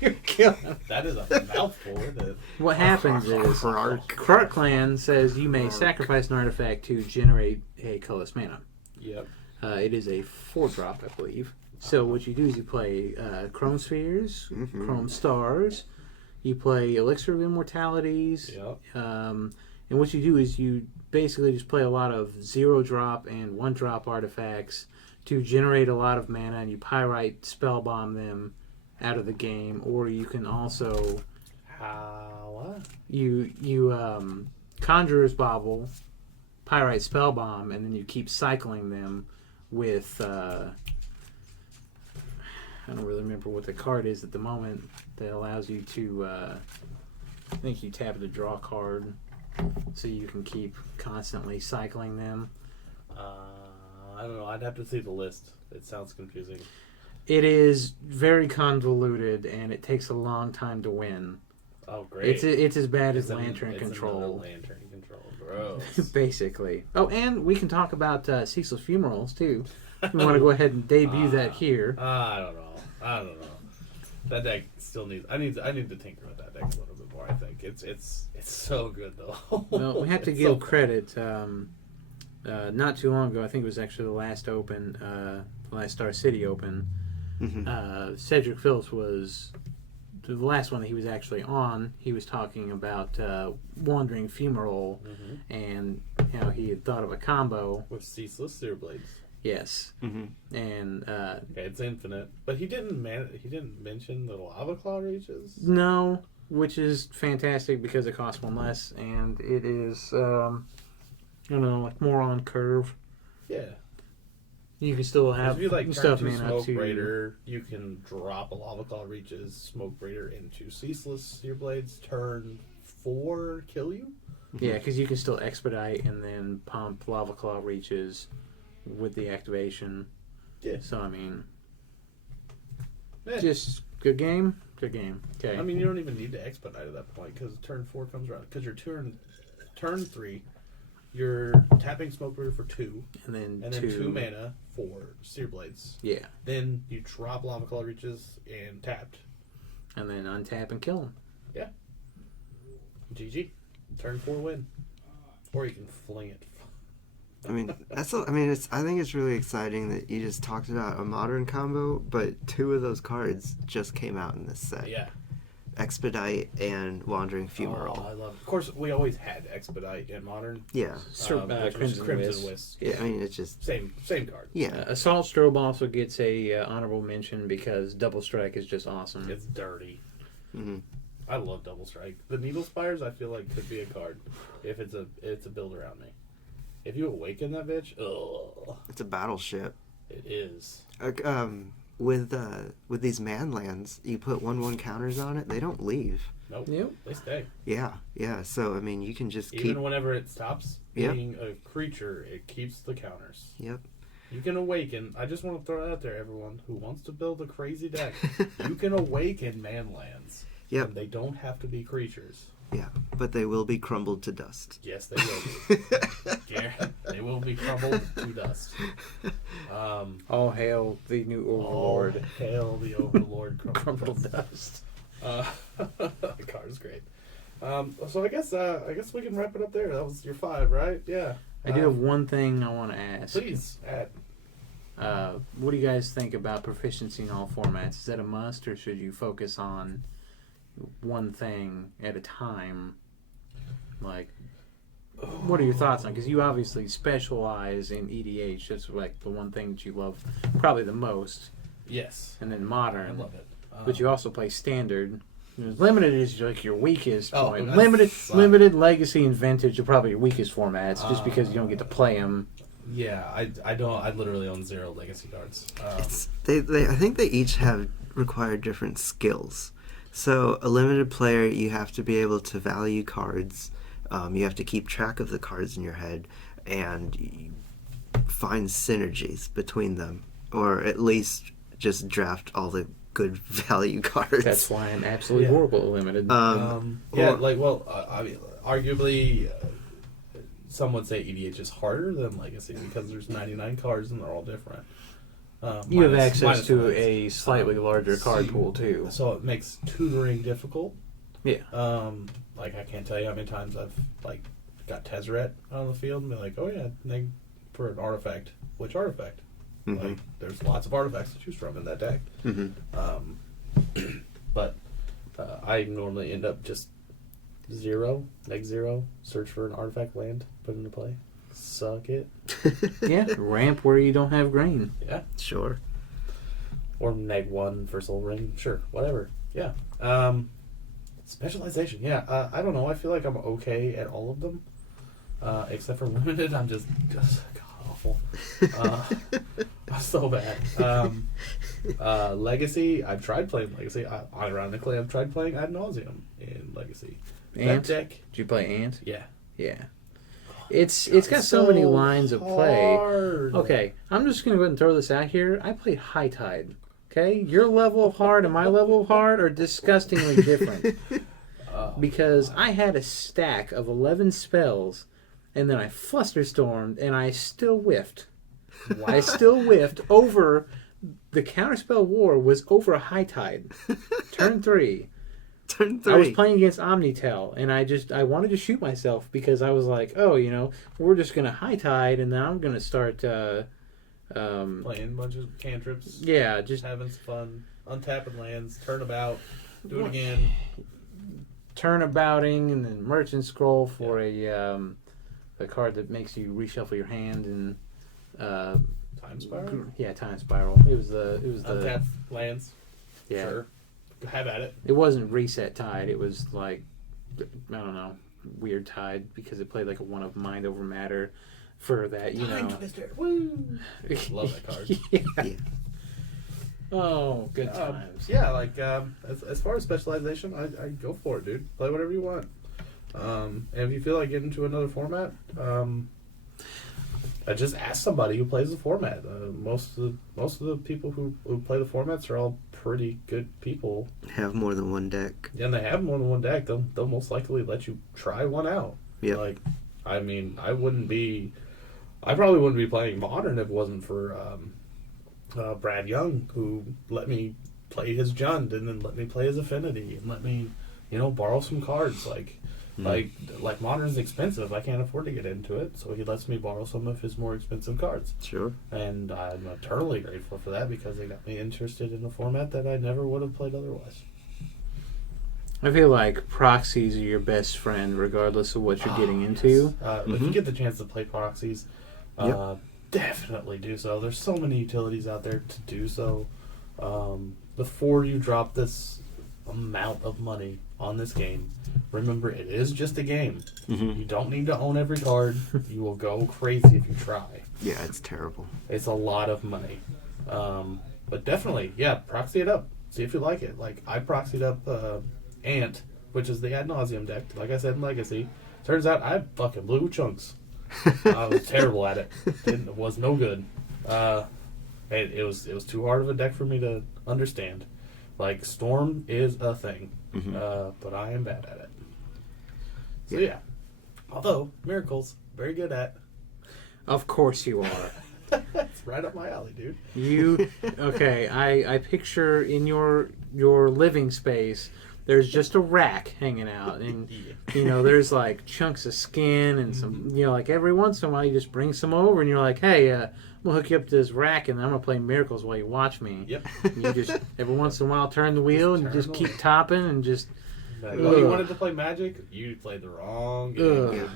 You're killing. That is a mouthful, isn't it? What happens is Krark Clan says you may sacrifice an artifact to generate a colorless mana. Yep. It is a 4-drop, I believe. So what you do is you play Chrome Spheres, Chrome Stars, you play Elixir of Immortalities, Yep. and what you do is you basically just play a lot of 0-drop and 1-drop artifacts to generate a lot of mana, and you Pyrite Spellbomb them out of the game, or you can also What? you Conjurer's Bauble, Pyrite Spellbomb, and then you keep cycling them with I don't really remember what the card is at the moment that allows you to I think you tap it to draw a card, so you can keep constantly cycling them. I don't know. I'd have to see the list. It sounds confusing. It is very convoluted, and it takes a long time to win. Oh, great. It's as bad as It's an- Lantern it's Control. another Lantern Control. Gross. Basically. Oh, and we can talk about Ceaseless Fumarals, too. If you want to go ahead and debut that here. I don't know. That deck still needs. I need to tinker with that deck a little bit more. I think it's so good though. Well, we have to It's give so credit. Not too long ago, I think it was actually the last Open, last Star City Open. Cedric Phillips was the last one that he was actually on. He was talking about Wandering Fumarole, and he had thought of a combo with Ceaseless Seer Blades. Yes, and Okay, it's infinite, but he didn't mention the Lava Claw Reaches. no, which is fantastic because it costs 1 less, and it is like more on curve. Yeah. You can still have If you you can turn still have 2 mana Smoke to Raider, you can drop a Lava Claw Reaches, Smoke Raider into Ceaseless Seer Blades, turn 4, kill you? Yeah, because you can still expedite and then pump Lava Claw Reaches with the activation. Yeah. So, I mean, Yeah. just good game. Good game. Okay. I mean, you don't even need to expedite at that point because turn 4 comes around. Because your turn 3, you're tapping Smoke Raider for 2, and then and then 2 mana for Seer Blades. Yeah. Then you drop Lava Claw Reaches and tapped. And then untap and kill them. Yeah. GG. Turn 4 win. Or you can fling it. I mean, I think it's really exciting that you just talked about a modern combo, but 2 of those cards just came out in this set. Yeah. Expedite and Wandering Fumarole. Oh, I love it. Of course, we always had Expedite in Modern. Yeah. Which was Crimson Wisp. Yeah, I mean, it's just... Same card. Yeah. Assault Strobe also gets a honorable mention because Double Strike is just awesome. It's dirty. Mm-hmm. I love Double Strike. The Needle Spires, I feel like, could be a card if it's a build around me. If you awaken that bitch, ugh. It's a battleship. It is. With these manlands, you put 1/1 counters on it, they don't leave. Nope. Yep. They stay. Yeah. So, I mean, you can just Even whenever it stops being a creature, it keeps the counters. Yep. You can awaken. I just want to throw it out there, everyone who wants to build a crazy deck. You can awaken manlands. Yep. And they don't have to be creatures. Yeah, but they will be crumbled to dust. Yes, they will be. Yeah, they will be crumbled to dust. All hail the new Overlord. All hail the Overlord Crumbled dust. The card is great. So I guess we can wrap it up there. That was your 5, right? Yeah. I do have one thing I want to ask. Please add. What do you guys think about proficiency in all formats? Is that a must, or should you focus on one thing at a time? Like, what are your thoughts on? Because you obviously specialize in EDH. That's like the one thing that you love probably the most. Yes. And then modern. I love it. But you also play standard. Limited is like your weakest point. That's Limited, legacy, and vintage are probably your weakest formats, just because you don't get to play them. Yeah, I don't. I literally own 0 legacy cards. I think they each have required different skills. So a limited player, you have to be able to value cards. You have to keep track of the cards in your head and find synergies between them, or at least just draft all the good value cards. That's why I'm absolutely horrible at limited. I mean, arguably, some would say EDH is harder than Legacy because there's 99 cards and they're all different. You have access to a slightly larger card pool too, so it makes tutoring difficult. Yeah. Like I can't tell you how many times I've got Tezzeret on the field and be like, oh yeah, for an artifact. Which artifact? Mm-hmm. Like, there's lots of artifacts to choose from in that deck. Mm-hmm. But I normally end up just 0, search for an artifact land, put it into play, suck it. Yeah, ramp where you don't have grain. Yeah. Sure. Or -1 for Soul Ring. Sure, whatever. Yeah. Specialization. Yeah. I don't know. I feel like I'm okay at all of them. Except for limited, I'm just god-awful. I'm so bad. Legacy, I've tried playing Legacy. Ironically, I've tried playing Ad Nauseam in Legacy. Ant? That deck. Did you play Ant? Yeah. Yeah. It's got so many lines of play. Hard. Okay, I'm just going to go ahead and throw this out here. I play High Tide. Okay? Your level of hard and my level of hard are disgustingly different. Because I had a stack of 11 spells, and then I flusterstormed, and I still whiffed. Wow. I still whiffed over... The Counterspell War was over a High Tide. Turn 3. Turn 3. I was playing against Omnitel, and I wanted to shoot myself because I was like, oh, we're just going to High Tide, and then I'm going to start... playing a bunch of cantrips. Yeah, just... having some fun. Untapping lands. Turnabout. Do it again. Turnabouting, and then Merchant Scroll for a card that makes you reshuffle your hand, and... Time Spiral? Yeah, Time Spiral. It was the Untap lands. Yeah. Sure. Have at it. It wasn't Reset Tide. It was like, I don't know, Weird Tide, because it played like a one of Mind Over Matter for that, Time Twister. Woo! Love that card. Yeah. Oh, good times. Yeah, as far as specialization, I go for it, dude. Play whatever you want. And if you feel like getting to another format, I just ask somebody who plays the format. Most of the people who play the formats are all pretty good people. Have more than one deck. And they have more than one deck. They'll most likely let you try one out. Yeah. I probably wouldn't be playing Modern if it wasn't for Brad Young, who let me play his Jund and then let me play his Affinity and let me, borrow some cards. Like Modern's expensive. I can't afford to get into it, so he lets me borrow some of his more expensive cards. Sure. And I'm eternally grateful for that because they got me interested in a format that I never would have played otherwise. I feel like proxies are your best friend, regardless of what you're getting into. If you get the chance to play proxies, Yep. definitely do so. There's so many utilities out there to do so. Before you drop this amount of money on this game, remember it is just a game. Mm-hmm. You don't need to own every card. You will go crazy if you try. Yeah, it's terrible. It's a lot of money. But definitely, yeah, proxy it up. See if you like it. Like, I proxied up Ant, which is the Ad Nauseam deck, like I said in Legacy. Turns out I fucking blew chunks. I was terrible at it. It was no good. It was too hard of a deck for me to understand. Like, Storm is a thing, but I am bad at it. So yeah. Although, Miracle's very good at. Of course you are. It's right up my alley, dude. Okay, I picture in your living space, there's just a rack hanging out, and there's like chunks of skin and some, like every once in a while you just bring some over and you're like, hey, I'm gonna hook you up to this rack and I'm gonna play Miracles while you watch me. Yep. And you just every once in a while turn the wheel and just keep topping and just. Like, oh, you wanted to play Magic? You played the wrong game.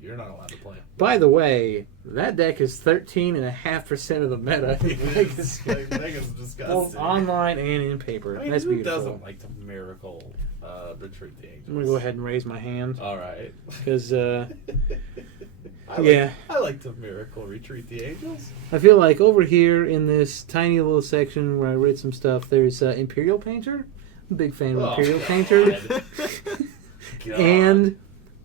You're not allowed to play. By the way, that deck is 13.5% of the meta. Vegas is disgusting. Both online and in paper. I mean, That's who beautiful. doesn't like to Miracle Retreat the Angels? I'm gonna go ahead and raise my hand All right. because I like to Miracle Retreat the Angels. I feel like over here in this tiny little section where I read some stuff, there's Imperial Painter. I'm a big fan of Imperial Painter. God. And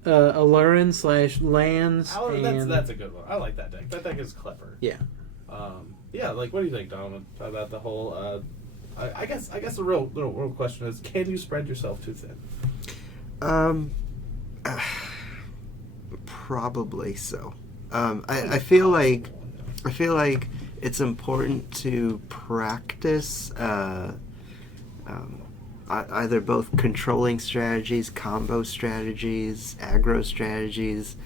Alurin/lands. That's a good one. I like that deck. That deck is clever. Yeah. Yeah. Like, what do you think, Donovan, about the whole? I guess the real question is: can you spread yourself too thin? Probably so. I feel like it's important to practice either both controlling strategies, combo strategies, aggro strategies,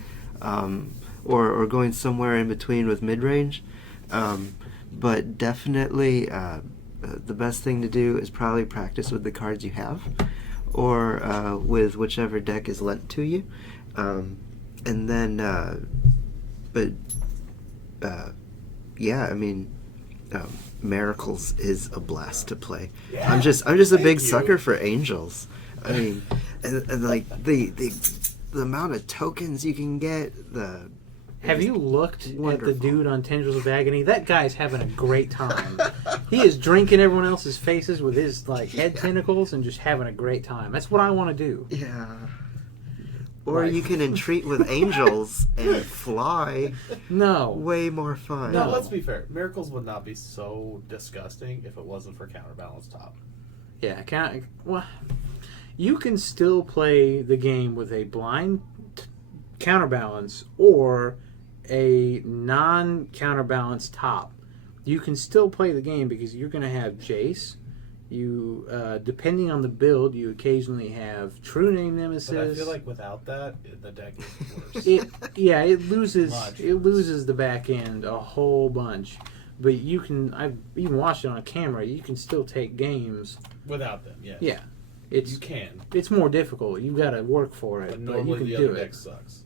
or going somewhere in between with mid-range. But definitely the best thing to do is probably practice with the cards you have, or with whichever deck is lent to you. And then, yeah, I mean, Miracles is a blast to play. Yeah, I'm just a big sucker for Angels. I mean, and like the amount of tokens you can get. Have you looked at wonderful. the dude on Tendrils of Agony? That guy's having a great time. He is drinking everyone else's faces with his head tentacles and just having a great time. That's what I want to do. Yeah. Or you can entreat with Angels and fly. No. Way more fun. No, let's be fair. Miracles would not be so disgusting if it wasn't for Counterbalance Top. Yeah, you can still play the game with a blind counterbalance or a non-counterbalance top. You can still play the game because you're going to have Jace. You, depending on the build, you occasionally have True Name Nemesis. But I feel like without that, the deck is worse. It loses. Much It worse. loses the back end a whole bunch. But you can. I've even watched it on camera. You can still take games. Without them, yes. Yeah, You can. It's more difficult. You got to work for it, But but normally you can the do other it. deck sucks.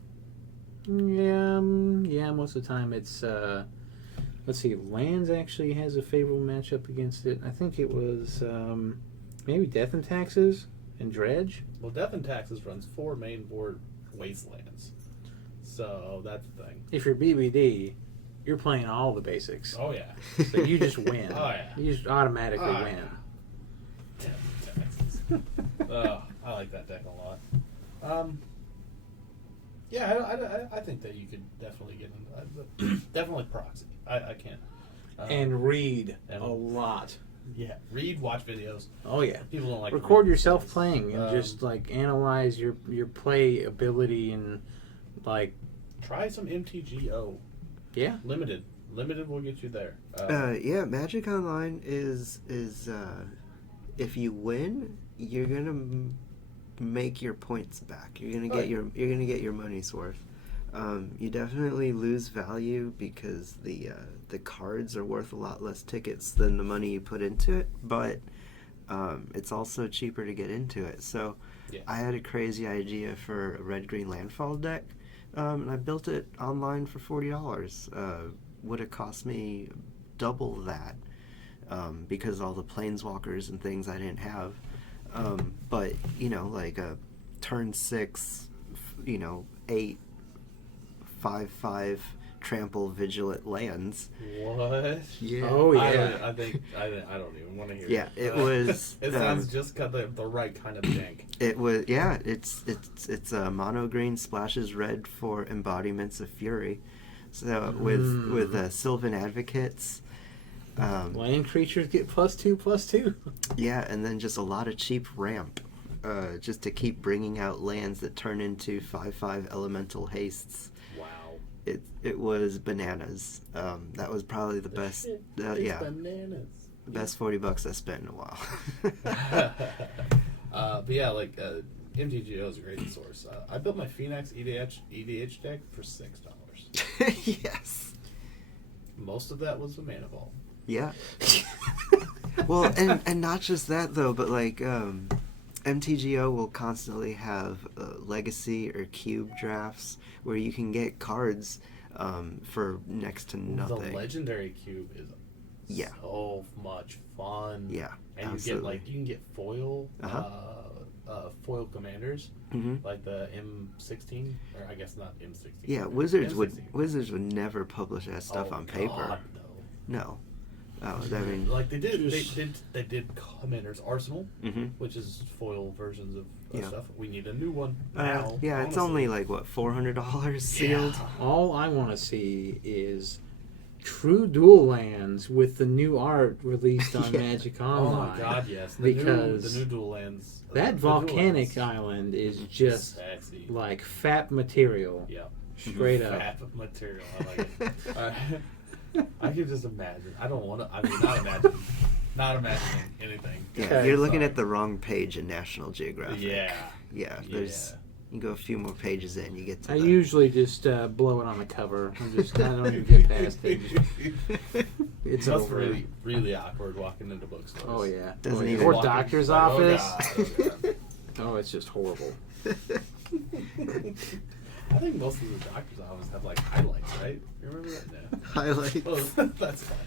Yeah, most of the time it's let's see, Lands actually has a favorable matchup against it. I think it was maybe Death and Taxes and Dredge. Well, Death and Taxes runs 4 main board Wastelands. So that's the thing. If you're BBD, you're playing all the basics. Oh, yeah. So you just win. Oh, yeah. You just automatically Oh, win. Death and Taxes. Oh, I like that deck a lot. Yeah, I think that you could definitely get into definitely proxy. I can't. And read and- a lot. Yeah, read, watch videos. Oh yeah. People don't like Record to read yourself videos. playing and just analyze your play ability and try some MTGO. yeah. Limited will get you there. Yeah, Magic Online is if you win, you're gonna make your points back. You're gonna get your money's worth. You definitely lose value because the cards are worth a lot less tickets than the money you put into it. But it's also cheaper to get into it. So Yeah. I had a crazy idea for a red-green landfall deck, and I built it online for $40. Would have cost me double that because all the planeswalkers and things I didn't have. But, like a turn 6, 8, 5/5 trample vigilant lands. What? Yeah. Oh yeah. I don't even want to hear. Yeah, it was. It sounds just got the right kind of dank. It was. Yeah, it's mono green, splashes red for embodiments of fury. So with Sylvan Advocates. Land creatures get +2/+2. Yeah, and then just a lot of cheap ramp, just to keep bringing out lands that turn into 5/5 elemental hastes. Wow. It was bananas. That was probably the best. Yeah, Bananas. the best $40 I spent in a while. But yeah, like MTGO is a great source. I built my Phoenix EDH deck for $6. Yes. Most of that was the Mana Vault. Yeah. Well, and not just that though, but like MTGO will constantly have legacy or cube drafts where you can get cards for next to nothing. The legendary cube is so much fun. Yeah, and absolutely. you can get foil foil commanders, Mm-hmm. like the M16, or I guess not M16. Yeah, Wizards M16. would never publish that stuff on paper. God, no. No. Oh, I mean, Like they did Commander's Arsenal, mm-hmm. which is foil versions of Yeah. stuff. We need a new one now. yeah, it's honestly. only like what, $400 sealed. Yeah. All I want to see is true dual lands with the new art released on Yeah. Magic Oh Online. my God, yes. Because the new dual lands. That the dual volcanic lands, island is just sexy. like fat material. Yeah. Straight up. Fat material. I like it. I can just imagine. I don't want to. I mean, not imagining anything. Yeah, Okay, you're looking sorry. at the wrong page in National Geographic. Yeah. Yeah, there's. You go a few more pages in, you get to. I the, usually just blow it on the cover. I don't even get past it. It's That's over. really, really awkward walking into bookstores. Oh yeah. Doesn't Oh, yeah. even- Or Walking- doctor's like, office. Oh, God. Oh, it's just horrible. I think most of the doctor's offices have like highlights, right? You remember that? No. Highlight. Well, that's fine.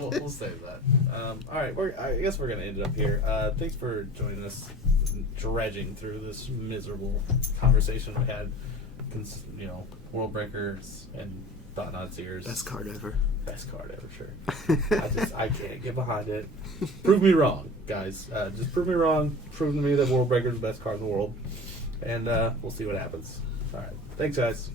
We'll save that. All right, I guess we're gonna end it up here. Thanks for joining us, dredging through this miserable conversation we had. World Breakers and Thought-Knot's Ears. Best card ever. Best card ever, sure. I can't get behind it. Prove me wrong, guys. Just prove me wrong. Prove to me that World Breakers is the best card in the world, and we'll see what happens. All right, thanks, guys.